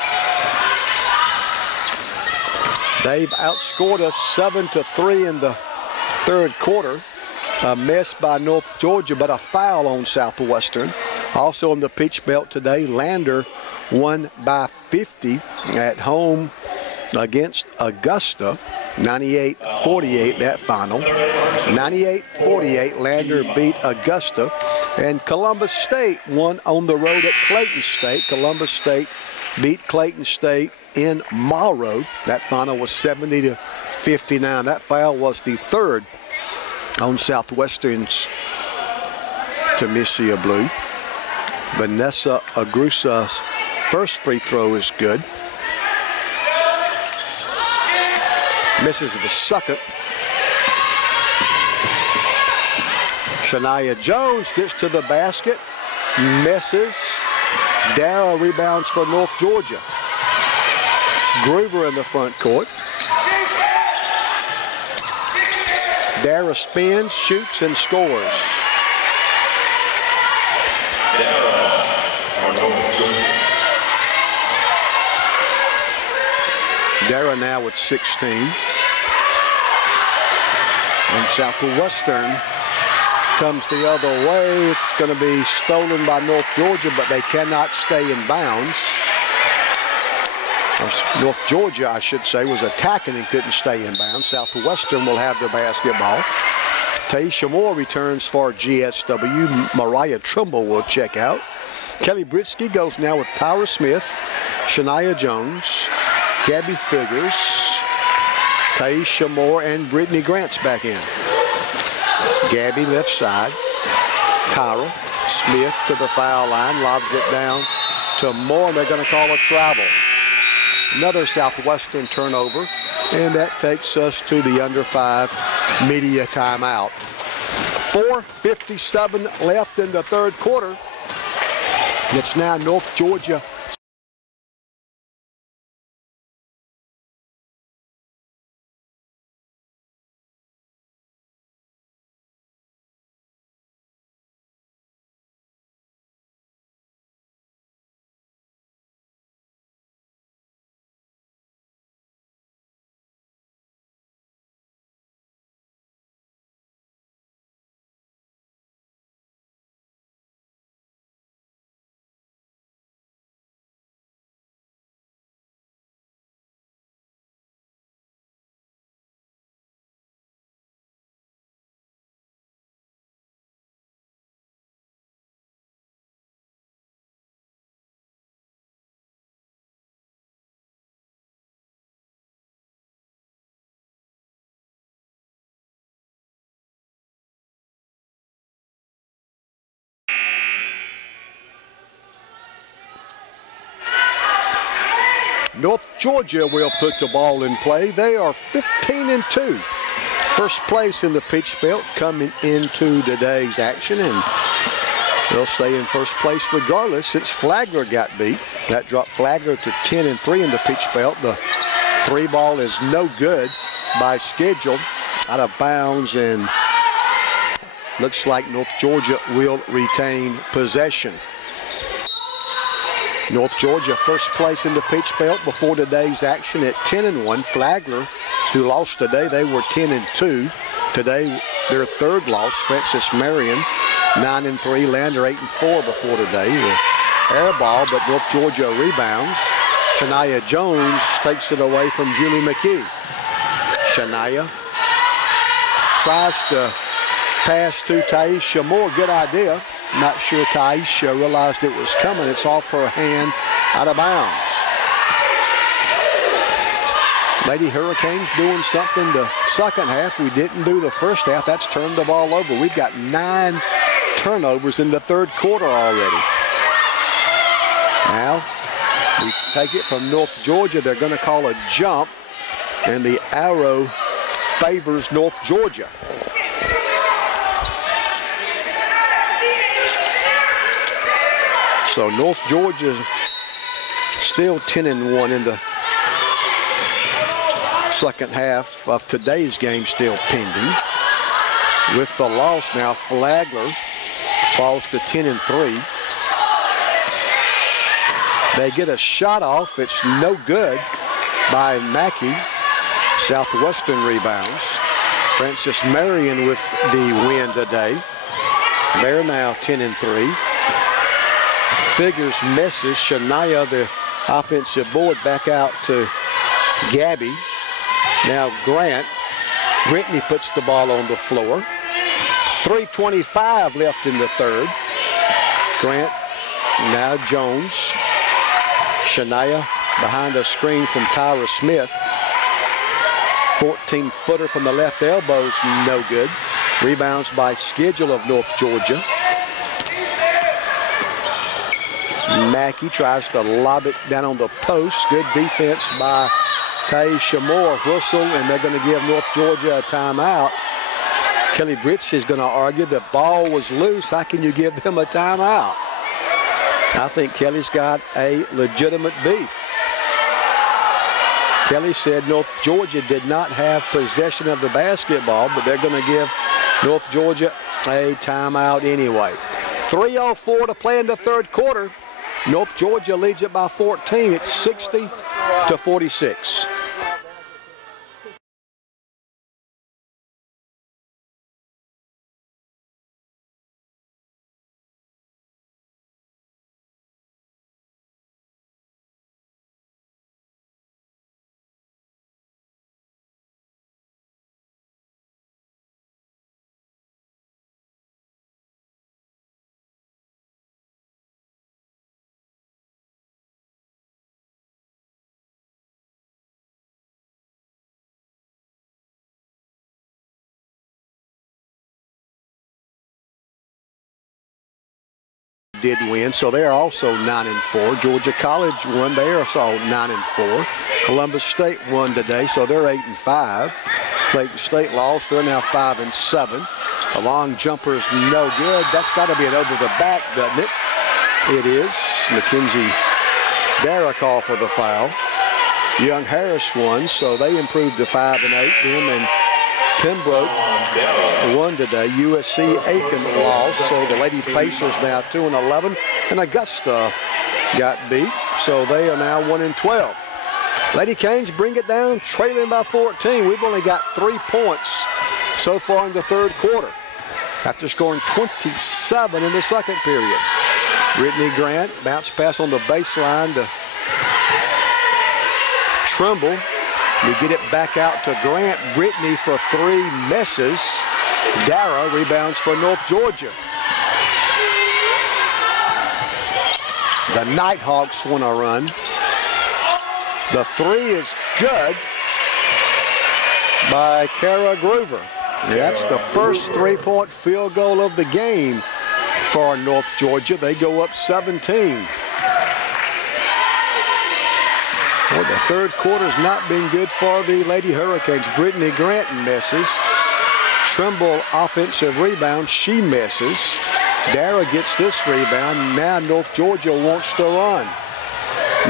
They've outscored us 7-3 in the third quarter. A miss by North Georgia, but a foul on Southwestern. Also in the Peach Belt today, Lander won by 50 at home against Augusta. 98-48 that final. 98-48, Lander beat Augusta. And Columbus State won on the road at Clayton State. Columbus State beat Clayton State in Morrow. That final was 70-59. That foul was the third on Southwestern's Tamesia Blue. Vanessa Agrusa's first free throw is good. Misses the second. Shania Jones gets to the basket, misses. Dara rebounds for North Georgia. Groover in the front court. Dara spins, shoots, and scores. Dara now with 16. And Southwestern comes the other way. It's going to be stolen by North Georgia, but they cannot stay in bounds. North Georgia, I should say, was attacking and couldn't stay in bounds. Southwestern will have the basketball. Taisha Moore returns for GSW. Mariah Trimble will check out. Kelly Britsky goes now with Tyra Smith, Shania Jones, Gabby Figures, Taisha Moore, and Brittany Grant's back in. Gabby left side. Tyra Smith to the foul line, lobs it down to Moore, and they're going to call a travel. Another Southwestern turnover, and that takes us to the under 5 media timeout. 4:57 left in the third quarter. It's now North Georgia. North Georgia will put the ball in play. They are 15-2. First place in the Peach Belt coming into today's action, and they'll stay in first place regardless since Flagler got beat. That dropped Flagler to 10-3 in the Peach Belt. The 3 ball is no good by schedule, out of bounds, and looks like North Georgia will retain possession. North Georgia first place in the Peach Belt before today's action at 10-1. Flagler, who lost today, they were 10-2. Today, their third loss. Francis Marion, 9-3. Lander, 8-4 before today. The air ball, but North Georgia rebounds. Shania Jones takes it away from Julie McKee. Shania tries to pass to Taisha Moore. Good idea. Not sure Taisha realized it was coming. It's off her hand, out of bounds. Lady Hurricanes doing something the second half we didn't do the first half. That's turned the ball over. We've got 9 turnovers in the third quarter already. Now, we take it from North Georgia. They're going to call a jump, and the arrow favors North Georgia. So North Georgia still 10-1 in the second half of today's game, still pending. With the loss now, Flagler falls to 10-3. They get a shot off. It's no good by Mackey. Southwestern rebounds. Francis Marion with the win today. They're now 10-3. Figures misses. Shania, the offensive board, back out to Gabby. Now Grant. Brittany puts the ball on the floor. 3:25 left in the third. Grant, now Jones. Shania behind a screen from Tyra Smith. 14-footer from the left elbow's no good. Rebounds by schedule of North Georgia. Mackey tries to lob it down on the post. Good defense by Taisha Moore. Whistle, and they're going to give North Georgia a timeout. Kelly Britz is going to argue the ball was loose. How can you give them a timeout? I think Kelly's got a legitimate beef. Kelly said North Georgia did not have possession of the basketball, but they're going to give North Georgia a timeout anyway. 3:04 to play in the third quarter. North Georgia leads it by 14. It's 60-46. did win, so they're also 9-4. Georgia College won, they are also 9-4. Columbus State won today, so they're 8-5. Clayton State lost, they're now 5-7. The long jumper is no good. That's got to be an over the back, doesn't it? It is. Mackenzie Dara called for the foul. Young Harris won, so they improved to 5-8. Them and Pembroke won today. USC Aiken lost, so the Lady Pacers now 2-11. And Augusta got beat, so they are now 1-12. Lady Canes bring it down, trailing by 14. We've only got 3 points so far in the third quarter, after scoring 27 in the second period. Brittany Grant, bounce pass on the baseline to Trimble. We get it back out to Grant. Brittany for 3 misses. Dara rebounds for North Georgia. The Nighthawks want to run. The 3 is good by Kara Groover. That's the first 3-point field goal of the game for North Georgia. They go up 17. Well, the third quarter's not been good for the Lady Hurricanes. Brittany Grant misses. Trimble offensive rebound, she misses. Dara gets this rebound. Now North Georgia wants to run.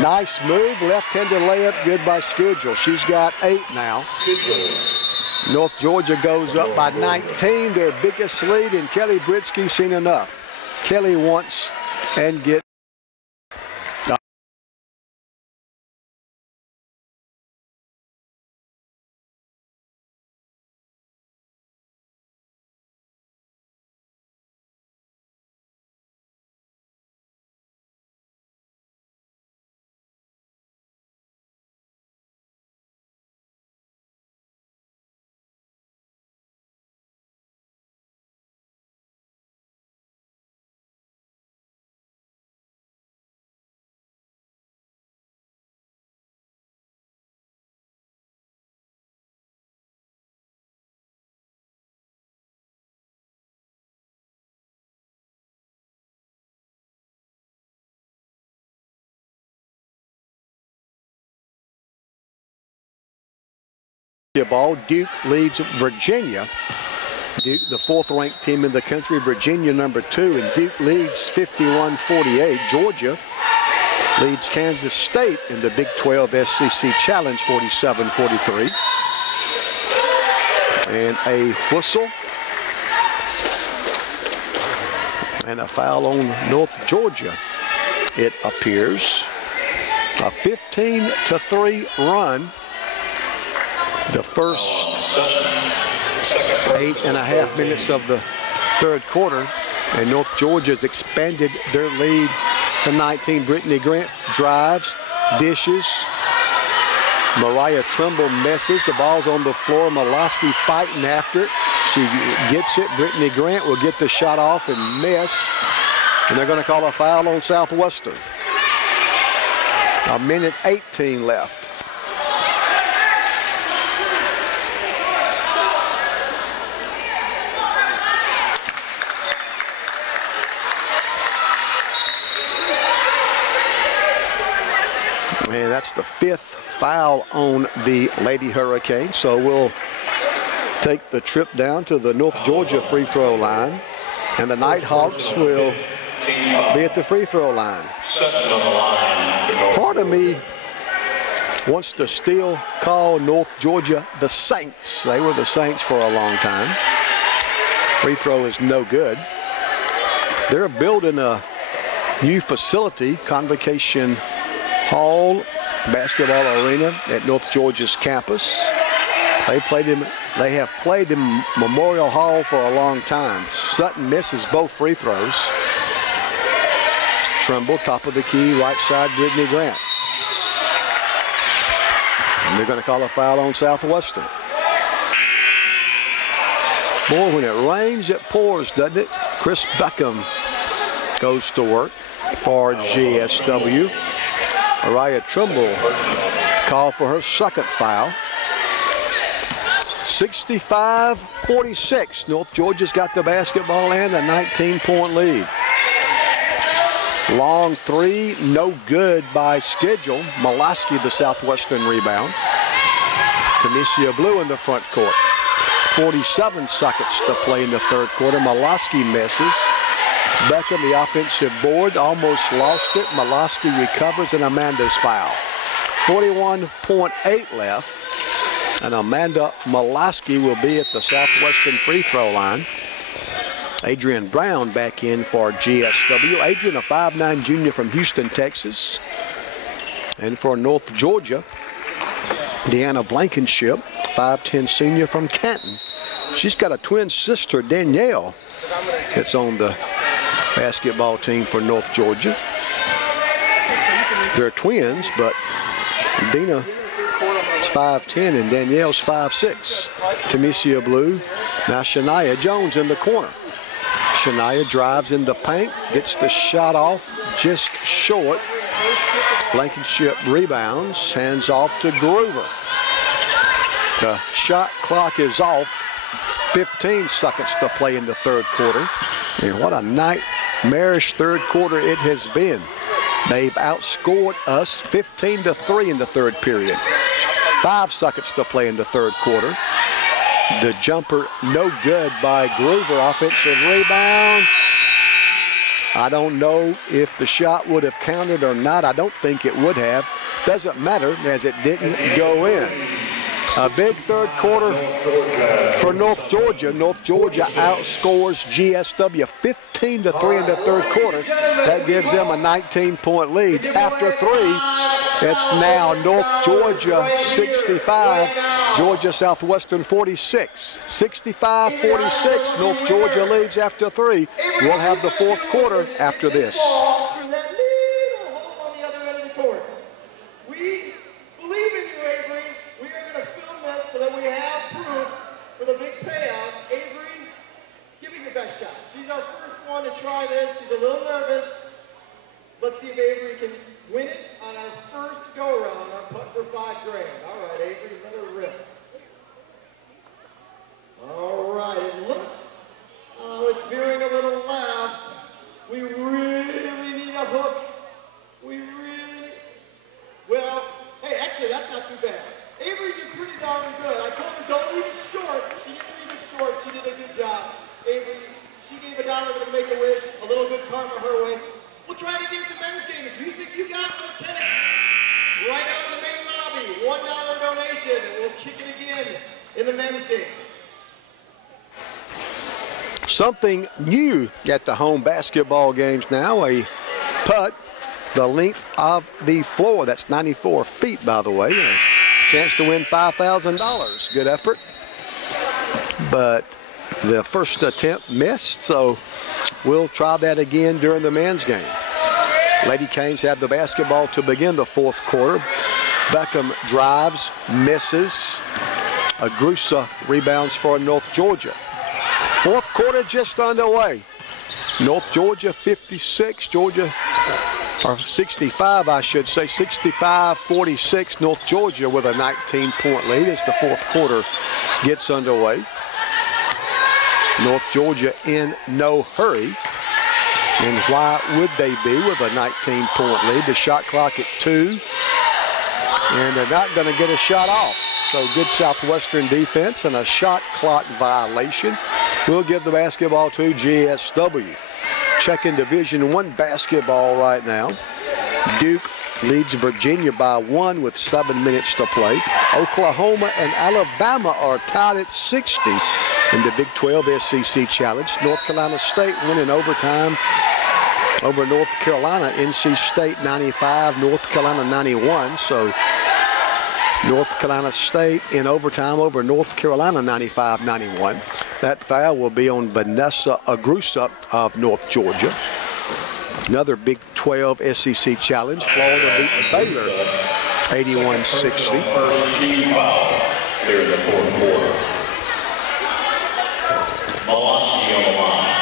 Nice move, left-handed layup, good by Schedule. She's got 8 now. North Georgia goes up by 19, their biggest lead, and Kelly Britsky's seen enough. Kelly wants and gets. Ball. Duke leads Virginia. Duke, the 4th-ranked team in the country. Virginia, number 2, and Duke leads 51-48. Georgia leads Kansas State in the Big 12 SEC Challenge 47-43. And a whistle and a foul on North Georgia, it appears. A 15-3 run. The first 8.5 minutes of the third quarter, and North Georgia's expanded their lead to 19. Brittany Grant drives, dishes. Mariah Trimble misses. The ball's on the floor. Molosky fighting after it. She gets it. Brittany Grant will get the shot off and miss. And they're going to call a foul on Southwestern. 1:18 left. And that's the 5th foul on the Lady Hurricanes. So we'll take the trip down to the North Georgia free throw line. And the Nighthawks will be at the free throw line. Part of me wants to still call North Georgia the Saints. They were the Saints for a long time. Free throw is no good. They're building a new facility, Convocation Hall basketball arena at North Georgia's campus. They have played in Memorial Hall for a long time. Sutton misses both free throws. Trimble, top of the key, right side, Brittany Grant. And they're going to call a foul on Southwestern. Boy, when it rains, it pours, doesn't it? Chris Beckham goes to work for GSW. Mariah Trimble called for her second foul. 65-46. North Georgia's got the basketball and a 19-point lead. Long three, no good by schedule. Molaski, the Southwestern rebound. Tunisia Blue in the front court. 47 seconds to play in the third quarter. Molaski misses. Beckham, the offensive board, almost lost it. Molaski recovers, and Amanda's foul. 41.8 left, and Amanda Molaski will be at the Southwestern free throw line. Adrian Brown back in for GSW. Adrian, a 5'9" junior from Houston, Texas. And for North Georgia, Deanna Blankenship, 5'10" senior from Canton. She's got a twin sister, Danielle, that's on the basketball team for North Georgia. They're twins, but Dina is 5'10" and Danielle's 5'6". Tunisia Blue. Now Shania Jones in the corner. Shania drives in the paint, gets the shot off just short. Blankenship rebounds, hands off to Groover. The shot clock is off. 15 seconds to play in the third quarter. And what a nightmarish third quarter it has been. They've outscored us 15-3 in the third period. 5 seconds to play in the third quarter. The jumper no good by Groover. Offensive rebound. I don't know if the shot would have counted or not. I don't think it would have. Doesn't matter as it didn't go in. A big third quarter for North Georgia. North Georgia outscores GSW 15-3 in the third quarter. That gives them a 19-point lead. After three, it's now North Georgia 65, Georgia Southwestern 46. 65-46, North Georgia leads after three. We'll have the fourth quarter after this. To try this. She's a little nervous. Let's see if Avery can win it on our first go-around, our putt for $5 grand. All right, Avery, let her rip. All right, it looks, it's veering a little left. We really need a hook. We really need, well, hey, actually, that's not too bad. Avery did pretty darn good. I told her don't leave it short. She didn't leave it short. She did a good job. Avery, she gave $1 to the Make-A-Wish, a little good karma her way. We'll try to get the men's game. If you think you got what it takes, right out in the main lobby, $1 donation, and we'll kick it again in the men's game. Something new at the home basketball games now, a putt the length of the floor. That's 94 feet, by the way. A chance to win $5,000. Good effort. But the first attempt missed, so we'll try that again during the men's game. Lady Canes have the basketball to begin the fourth quarter. Beckham drives, misses. Agrusa rebounds for North Georgia. Fourth quarter just underway. North Georgia 56, Georgia, or 65 I should say, 65-46, North Georgia with a 19-point lead as the fourth quarter gets underway. North Georgia in no hurry. And why would they be with a 19-point lead? The shot clock at 2. And they're not going to get a shot off. So good Southwestern defense and a shot clock violation. We'll give the basketball to GSW. Checking Division I basketball right now. Duke leads Virginia by 1 with 7 minutes to play. Oklahoma and Alabama are tied at 60 in the Big 12 SEC Challenge. North Carolina State winning overtime over North Carolina. NC State 95, North Carolina 91. So North Carolina State in overtime over North Carolina 95-91. That foul will be on Vanessa Agrusa of North Georgia. Another Big 12 SEC Challenge. Florida beat Baylor 81-60. First team foul here in the fourth quarter. Molaski on the line.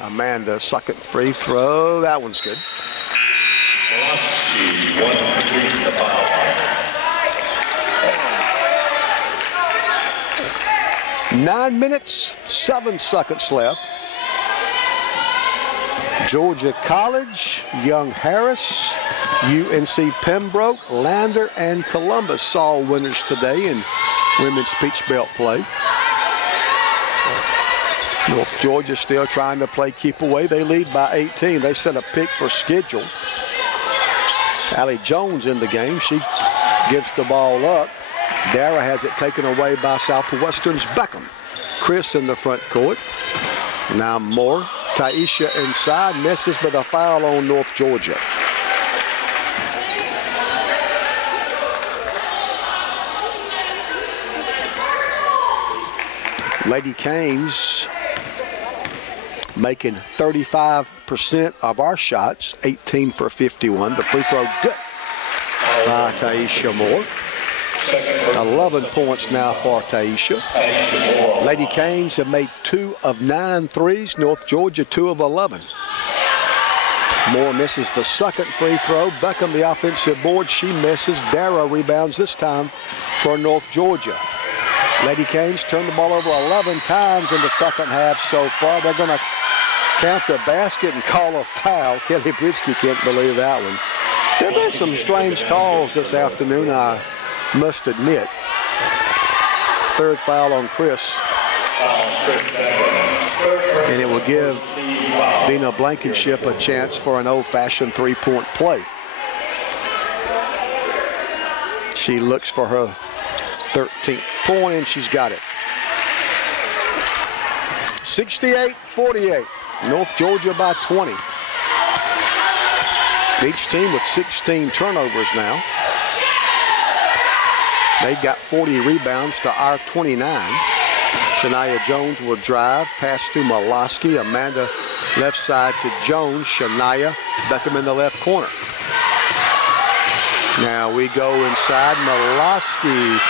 Amanda, second free throw. That one's good. Molaski, 1 for 3 from the foul line. 9 minutes, 7 seconds left. Georgia College, Young Harris, UNC Pembroke, Lander, and Columbus saw winners today in women's peach belt play. North Georgia still trying to play keep away. They lead by 18. They set a pick for schedule. Allie Jones in the game. She gives the ball up. Dara has it taken away by Southwestern's Beckham. Chris in the front court. Now Moore. Taisha inside, misses, but a foul on North Georgia. Lady Canes making 35% of our shots, 18 for 51. The free throw good by Taisha Moore. 11 points now for Taisha. Lady Canes have made 2 of 9 threes. North Georgia 2 of 11. Moore misses the second free throw. Beckham the offensive board. She misses. Dara rebounds this time for North Georgia. Lady Canes turned the ball over 11 times in the second half so far. They're going to count the basket and call a foul. Kelly Britsky can't believe that one. There have been some strange calls this afternoon, I must admit. Third foul on Chris. And it will give Dina Blankenship a chance for an old-fashioned three-point play. She looks for her 13th point, and she's got it. 68-48. North Georgia by 20. Each team with 16 turnovers now. They got 40 rebounds to our 29. Shania Jones will drive, pass to Molosky. Amanda left side to Jones. Shania, Beckham in the left corner. Now we go inside. Molosky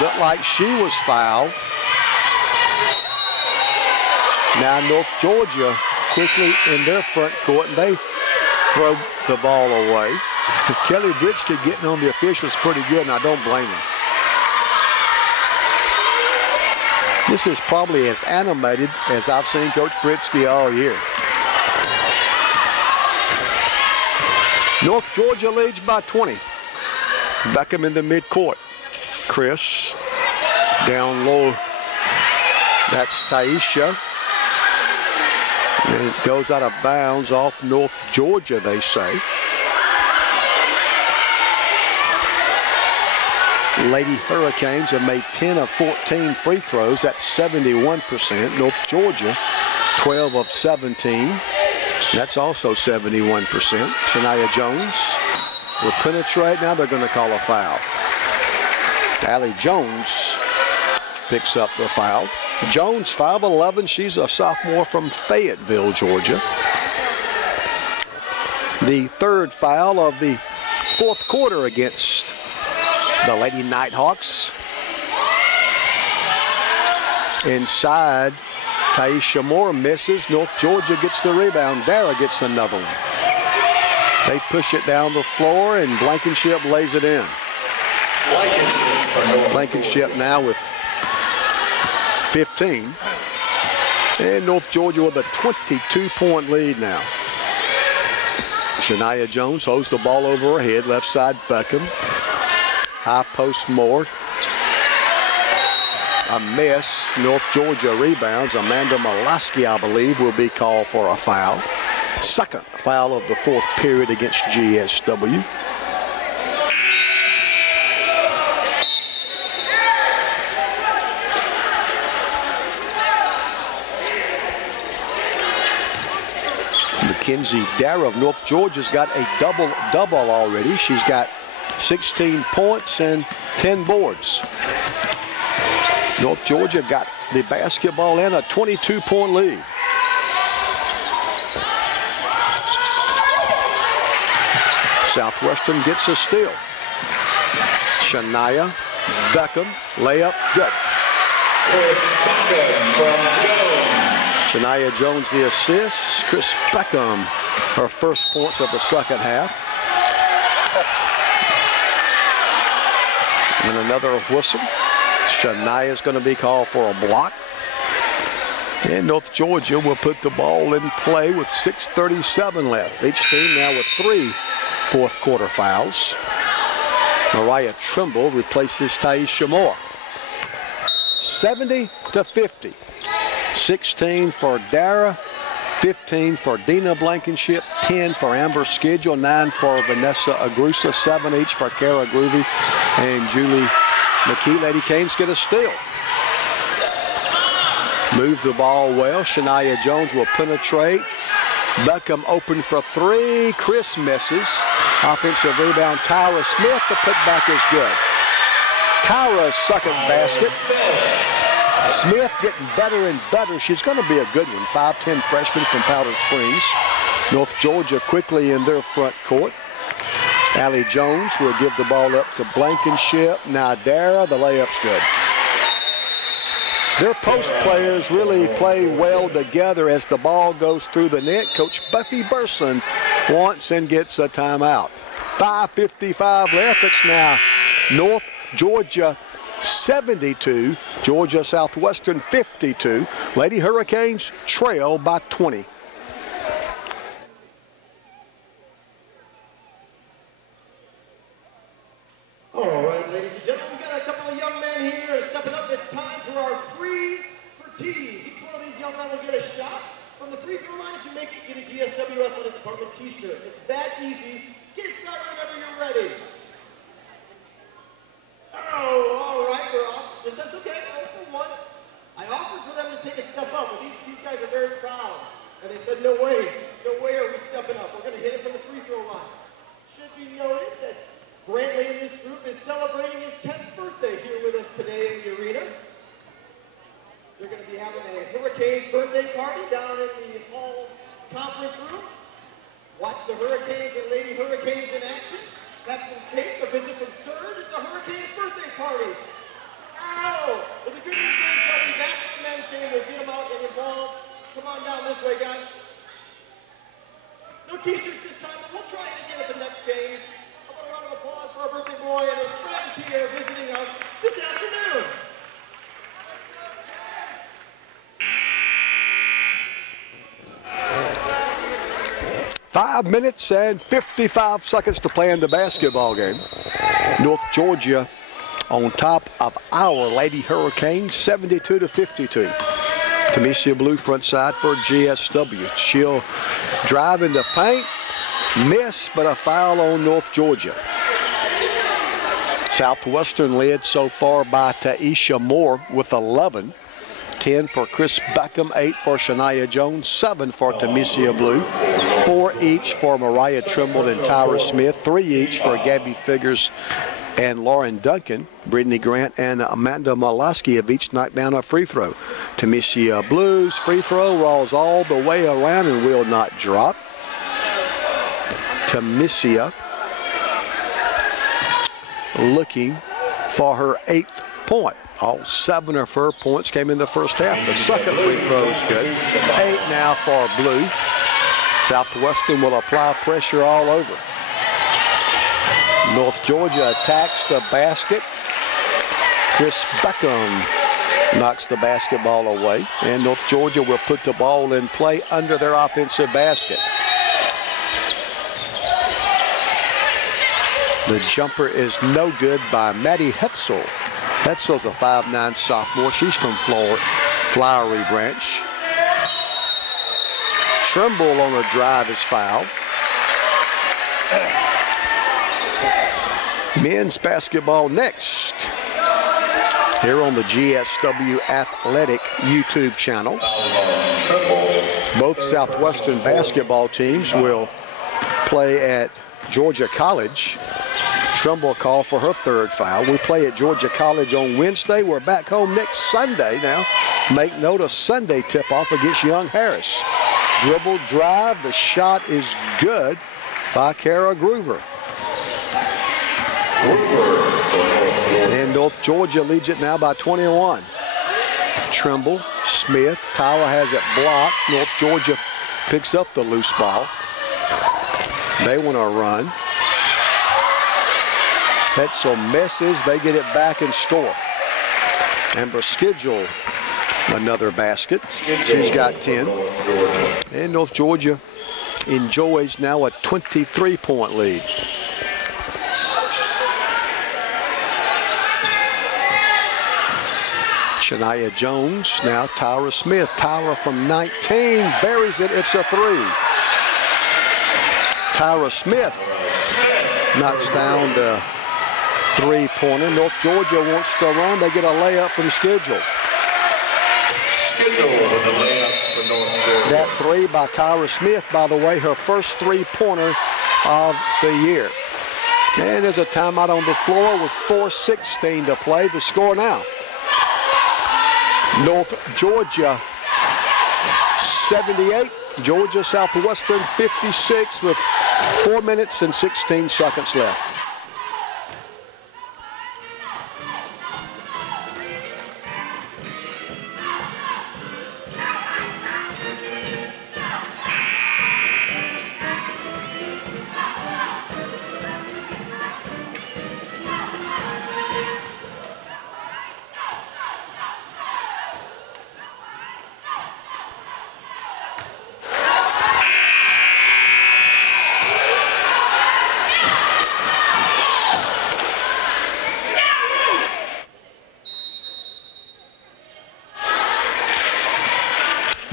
looked like she was fouled. Now North Georgia quickly in their front court, and they throw the ball away. Kelly Britsky getting on the officials pretty good, and I don't blame him. This is probably as animated as I've seen Coach Britsky all year. North Georgia leads by 20. Beckham in the midcourt. Chris down low. That's Taisha. And it goes out of bounds off North Georgia, they say. Lady Hurricanes have made 10 of 14 free throws. That's 71%. North Georgia, 12 of 17. That's also 71%. Shania Jones will penetrate. Now they're going to call a foul. Allie Jones picks up the foul. Jones, 5'11". She's a sophomore from Fayetteville, Georgia. The third foul of the fourth quarter against the Lady Nighthawks. Inside, Taisha Moore misses. North Georgia gets the rebound. Dara gets another one. They push it down the floor, and Blankenship lays it in. Blankenship now with 15. And North Georgia with a 22-point lead now. Shania Jones holds the ball over her head. Left side, Beckham. High post Moore. A miss. North Georgia rebounds. Amanda Molosky, I believe, will be called for a foul. Second foul of the fourth period against GSW. Mackenzie Dara of North Georgia's got a double-double already. She's got 16 points and 10 boards. North Georgia got the basketball and a 22-point lead. Southwestern gets a steal. Shania, Beckham, layup, good. Shania Jones the assist. Chris Beckham, her first points of the second half. And another whistle. Shania's going to be called for a block. And North Georgia will put the ball in play with 6:37 left. Each team now with 3 fourth quarter fouls. Mariah Trimble replaces Taisha Moore. 70-50. 16 for Dara, 15 for Dina Blankenship, 10 for Amber Schedule, 9 for Vanessa Agrusa, 7 each for Kara Groovy and Julie McKee. Lady Canes get a steal. Move the ball well. Shania Jones will penetrate. Beckham open for 3. Chris misses. Offensive rebound, Tyra Smith. The putback is good. Tyra's second basket. Smith getting better and better. She's going to be a good one. 5'10" freshman from Powder Springs. North Georgia quickly in their front court. Allie Jones will give the ball up to Blankenship. Now Dara, the layup's good. Their post players really play well together as the ball goes through the net. Coach Buffy Burson wants and gets a timeout. 5:55 left. It's now North Georgia 72, Georgia Southwestern 52. Lady Hurricanes trail by 20. All right, ladies and gentlemen, we've got a couple of young men here stepping up. It's time for our freeze for tees. Each one of these young men will get a shot from the free throw line. If you make it, get a GSW Athletic Department t-shirt. It's that easy. Get it started whenever you're ready. Oh, all right, we're off. That's okay, 0 for 1. I offered for them to take a step up, but these guys are very proud. And they said, no way are we stepping up. We're going to hit it from the free throw line. Should be noted that Brantley in this group is celebrating his 10th birthday here with us today in the arena. They're going to be having a Hurricanes birthday party down in the hall conference room. Watch the Hurricanes and Lady Hurricanes in action. Have some cake, a visit from Surge. It's a Hurricanes birthday party. Oh! But the good news is they'll be back in the men's game. We'll get them out and involved. Come on down this way, guys. No t-shirts this time, but we'll try it again at the next game. How about a round of applause for our birthday boy and his friends here visiting us this afternoon. 5 minutes and 55 seconds to play in the basketball game. North Georgia on top of our Lady Hurricanes, 72-52. Tamesia Blue front side for GSW. She'll drive in the paint, miss, but a foul on North Georgia. Southwestern led so far by Taisha Moore with 11. 10 for Chris Beckham, 8 for Shania Jones, 7 for Tamesia Blue, 4 each for Mariah Trimble and Tyra Smith, 3 each for Gabby Figures and Lauren Duncan. Brittany Grant and Amanda Molosky have each knocked down a free throw. Tamesia Blue's free throw rolls all the way around and will not drop. Tamesia looking for her 8th point. All 7 of her points came in the first half. The second free throw is good. 8 now for Blue. Southwestern will apply pressure all over. North Georgia attacks the basket. Chris Beckham knocks the basketball away. And North Georgia will put the ball in play under their offensive basket. The jumper is no good by Maddie Hetzel. Hetzel's a 5'9" sophomore. She's from Flowery Branch. Trimble on a drive is fouled. Men's basketball next here on the GSW Athletic YouTube channel. Both Southwestern basketball teams will play at Georgia College. Trimble call for her 3rd foul. We play at Georgia College on Wednesday. We're back home next Sunday now. Make note of Sunday tip-off against Young Harris. Dribble drive. The shot is good by Kara Groover. And North Georgia leads it now by 21. Trimble, Smith, Tyler has it blocked. North Georgia picks up the loose ball. They want to run. Hetzel misses. They get it back and score. Amber Schedule, another basket. She's got 10. And North Georgia enjoys now a 23-point lead. Shania Jones, now Tyra Smith. Tyra from 19, buries it, it's a 3. Tyra Smith knocks down the 3-pointer. North Georgia wants to run, they get a layup from Schedule. Schedule with the layup for North Georgia. That 3 by Tyra Smith, by the way, her first 3-pointer of the year. And there's a timeout on the floor with 4:16 to play. The score now, North Georgia 78, Georgia Southwestern 56 with 4 minutes and 16 seconds left.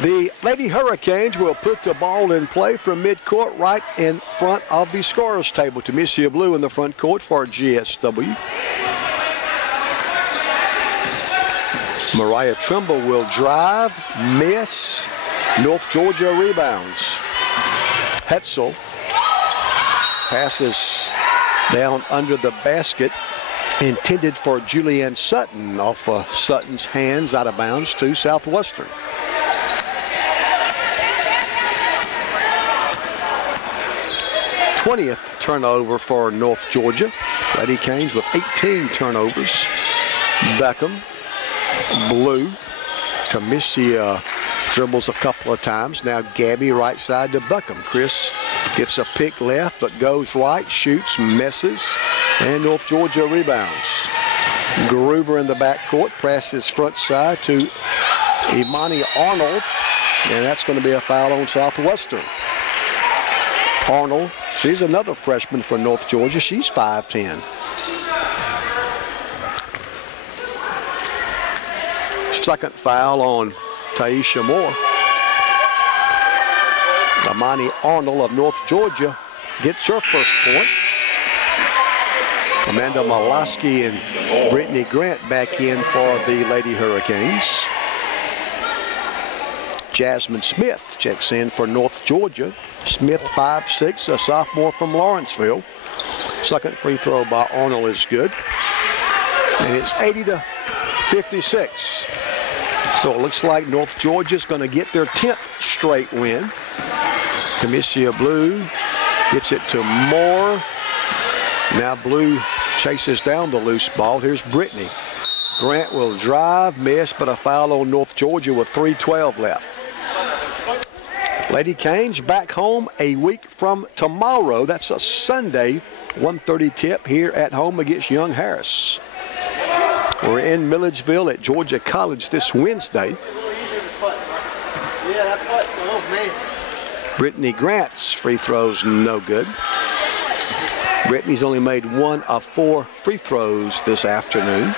The Lady Hurricanes will put the ball in play from midcourt right in front of the scorer's table. Tamicia Blue in the front court for GSW. Mariah Trimble will drive, miss. North Georgia rebounds. Hetzel passes down under the basket, intended for Julianne Sutton, off Sutton's hands, out of bounds to Southwestern. 20th turnover for North Georgia. Lady Canes with 18 turnovers. Beckham, Blue, Tamicia dribbles a couple of times. Now Gabby right side to Beckham. Chris gets a pick left but goes right, shoots, misses, and North Georgia rebounds. Groover in the backcourt, passes front side to Imani Arnold, and that's going to be a foul on Southwestern. Arnold, she's another freshman for North Georgia. She's 5'10". Second foul on Taisha Moore. Imani Arnold of North Georgia gets her first point. Amanda Maloski and Brittany Grant back in for the Lady Hurricanes. Jasmine Smith checks in for North Georgia. Smith, 5'6", a sophomore from Lawrenceville. Second free throw by Arnold is good. And it's 80-56. So it looks like North Georgia's going to get their 10th straight win. Tamicia Blue gets it to Moore. Now Blue chases down the loose ball. Here's Brittany. Grant will drive, miss, but a foul on North Georgia with 3:12 left. Lady Canes back home a week from tomorrow. That's a Sunday, 1:30 tip here at home against Young Harris. We're in Milledgeville at Georgia College this Wednesday. Brittany Grant's free throws no good. Brittany's only made 1 of 4 free throws this afternoon,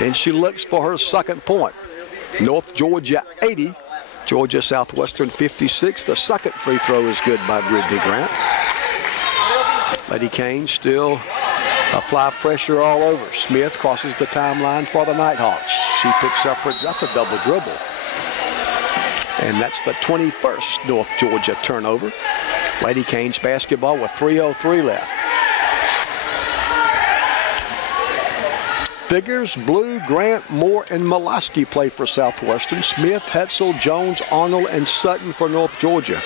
and she looks for her second point. North Georgia 80, Georgia Southwestern 56. The second free throw is good by Brittany Grant. Lady Canes still apply pressure all over. Smith crosses the timeline for the Nighthawks. She picks up her, that's a double dribble. And that's the 21st North Georgia turnover. Lady Canes basketball with 3:03 left. Figures, Blue, Grant, Moore, and Maloski play for Southwestern. Smith, Hetzel, Jones, Arnold, and Sutton for North Georgia.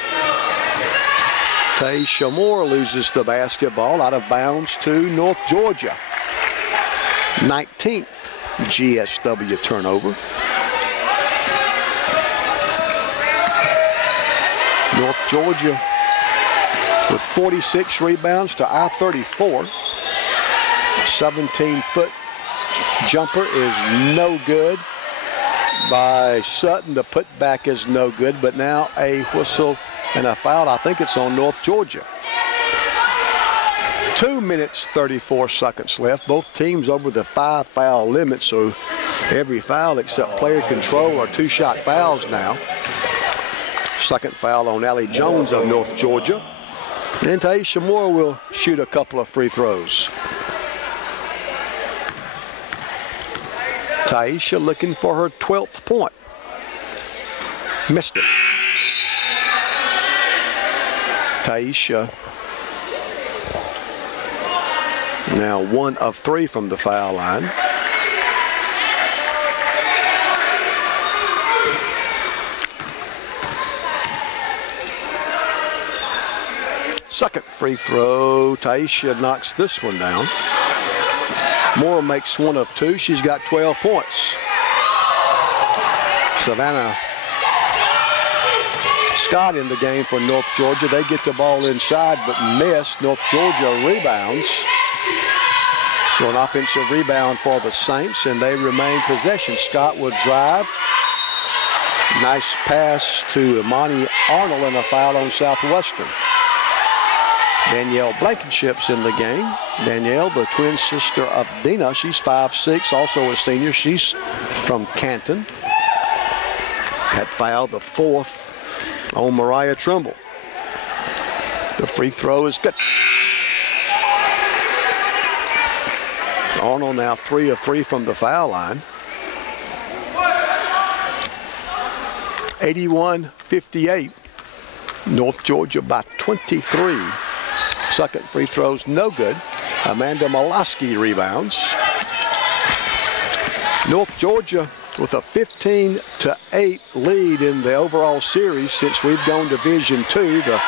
Taisha Moore loses the basketball out of bounds to North Georgia. 19th GSW turnover. North Georgia with 46 rebounds to our 34. 17-foot Jumper is no good by Sutton. The putback is no good, but now a whistle and a foul. I think it's on North Georgia. 2 minutes, 34 seconds left. Both teams over the 5-foul limit, so every foul except player control are 2-shot fouls now. Second foul on Allie Jones of North Georgia. And Taisha Moore will shoot a couple of free throws. Taisha looking for her 12th point. Missed it. Taisha now 1 of 3 from the foul line. Second free throw. Taisha knocks this one down. Moore makes 1 of 2. She's got 12 points. Savannah Scott in the game for North Georgia. They get the ball inside but miss. North Georgia rebounds. So an offensive rebound for the Saints, and they remain possession. Scott will drive. Nice pass to Imani Arnold, and a foul on Southwestern. Danielle Blankenship's in the game. Danielle, the twin sister of Dina. She's 5'6", also a senior. She's from Canton. That foul, the 4th on Mariah Trimble. The free throw is good. Arnold now 3 of 3 from the foul line. 81-58. North Georgia by 23. Second free throw's no good. Amanda Molosky rebounds. North Georgia with a 15-8 lead in the overall series since we've gone Division II. The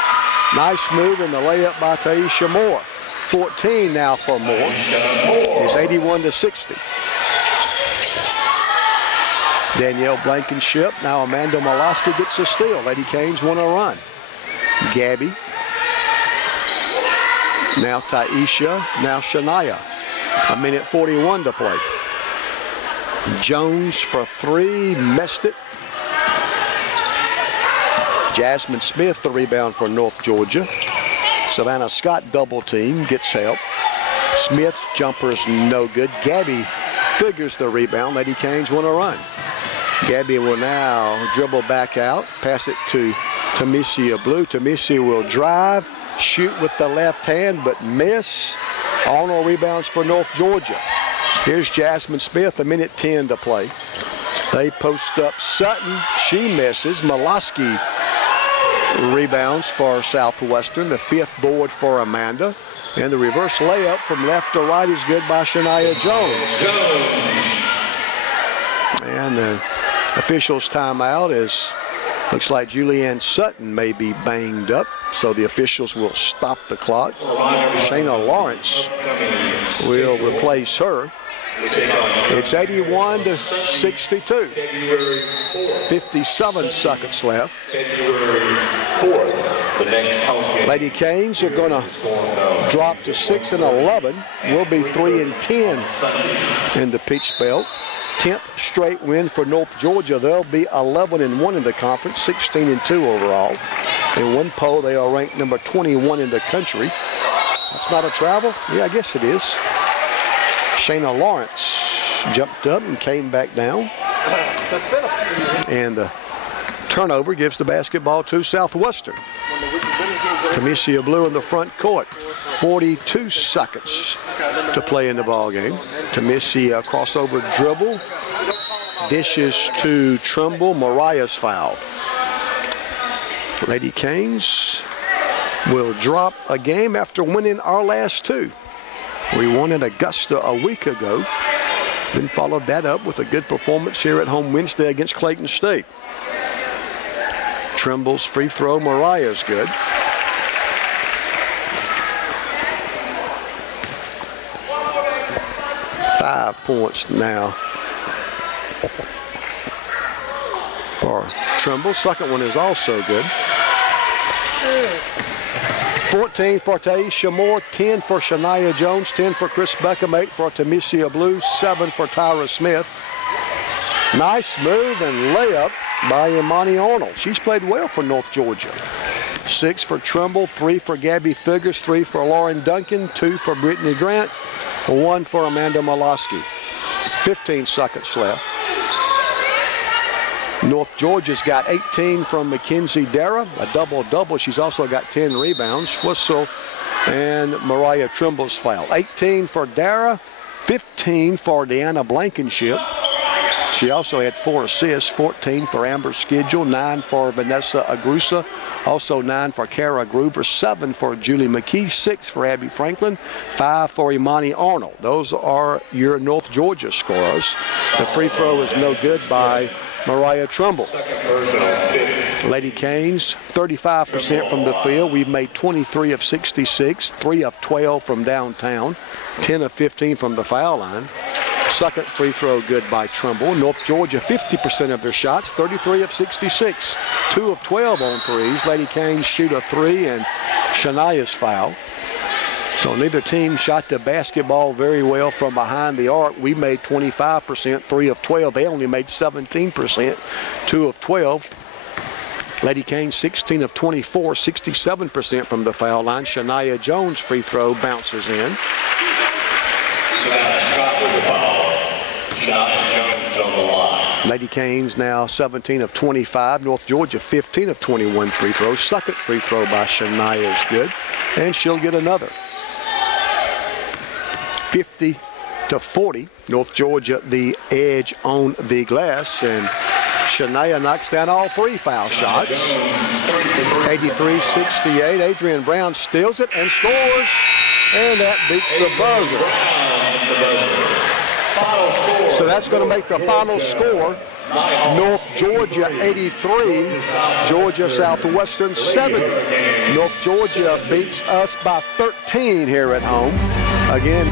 nice move and the layup by Taisha Moore. 14 now for Moore. It's 81-60. Danielle Blankenship. Now Amanda Molosky gets a steal. Lady Canes want to run. Gabby. Now Taisha. Now Shania. 1:41 to play. Jones for 3. Missed it. Jasmine Smith the rebound for North Georgia. Savannah Scott double team, gets help. Smith's jumper's no good. Gabby figures the rebound. Lady Canes want to run. Gabby will now dribble back out, pass it to Tamisia Blue. Tamisia will drive, shoot with the left hand, but miss. Arnold rebounds for North Georgia. Here's Jasmine Smith, 1:10 to play. They post up Sutton. She misses. Molosky rebounds for Southwestern. The 5th board for Amanda. And the reverse layup from left to right is good by Shania Jones. And the officials' timeout is, looks like Julianne Sutton may be banged up, so the officials will stop the clock. Shayna Lawrence will replace her. It's 81-62. 57 seconds left. Lady Canes are going to drop to 6-11. We'll be 3-10 in the Peach Belt. 10th straight win for North Georgia. They'll be 11-1 in the conference, 16-2 overall. In one poll, they are ranked number 21 in the country. That's not a travel? Yeah, I guess it is. Shayna Lawrence jumped up and came back down. And the turnover gives the basketball to Southwestern. Tamisia Blue in the front court. 42 seconds to play in the ball game. Tamisia crossover dribble. Dishes to Trimble. Mariah's fouled. Lady Canes will drop a game after winning our last 2. We won in Augusta a week ago, then followed that up with a good performance here at home Wednesday against Clayton State. Trimble's free throw, Mariah's good. Five points now for Trimble. Second one is also good. 14 for Taisha Moore, 10 for Shania Jones, 10 for Chris Beckham, 8 for Tamicia Blue, 7 for Tyra Smith. Nice move and layup by Imani Arnold. She's played well for North Georgia. 6 for Trumbull, 3 for Gabby Figures, 3 for Lauren Duncan, 2 for Brittany Grant, 1 for Amanda Molosky. 15 seconds left. North Georgia's got 18 from Mackenzie Dara, a double-double. She's also got 10 rebounds. Whistle and Mariah Trimble's foul. 18 for Dara, 15 for Deanna Blankenship. She also had 4 assists, 14 for Amber Schedule, 9 for Vanessa Agrusa, also 9 for Kara Groover, 7 for Julie McKee, 6 for Abby Franklin, 5 for Imani Arnold. Those are your North Georgia scorers. The free throw is no good by Mariah Trumbull. Lady Canes, 35% from the field. We've made 23 of 66, 3 of 12 from downtown, 10 of 15 from the foul line. Second free throw good by Trumbull. North Georgia, 50% of their shots, 33 of 66, 2 of 12 on threes. Lady Canes shoot a 3 and Shania's foul. So neither team shot the basketball very well from behind the arc. We made 25%, 3 of 12. They only made 17%, 2 of 12. Lady Canes, 16 of 24, 67% from the foul line. Shania Jones' free throw bounces in. Savannah Scott with the foul. Shania Jones on the line. Lady Canes now 17 of 25. North Georgia 15 of 21 free throws. Second free throw by Shania is good, and she'll get another. 50 to 40. North Georgia the edge on the glass, and Shania knocks down all 3 foul shots. 83-68. Adrian Brown steals it and scores, and that beats the buzzer. So that's going to make the final score North Georgia 83, Georgia Southwestern 70. North Georgia beats us by 13 here at home. Again,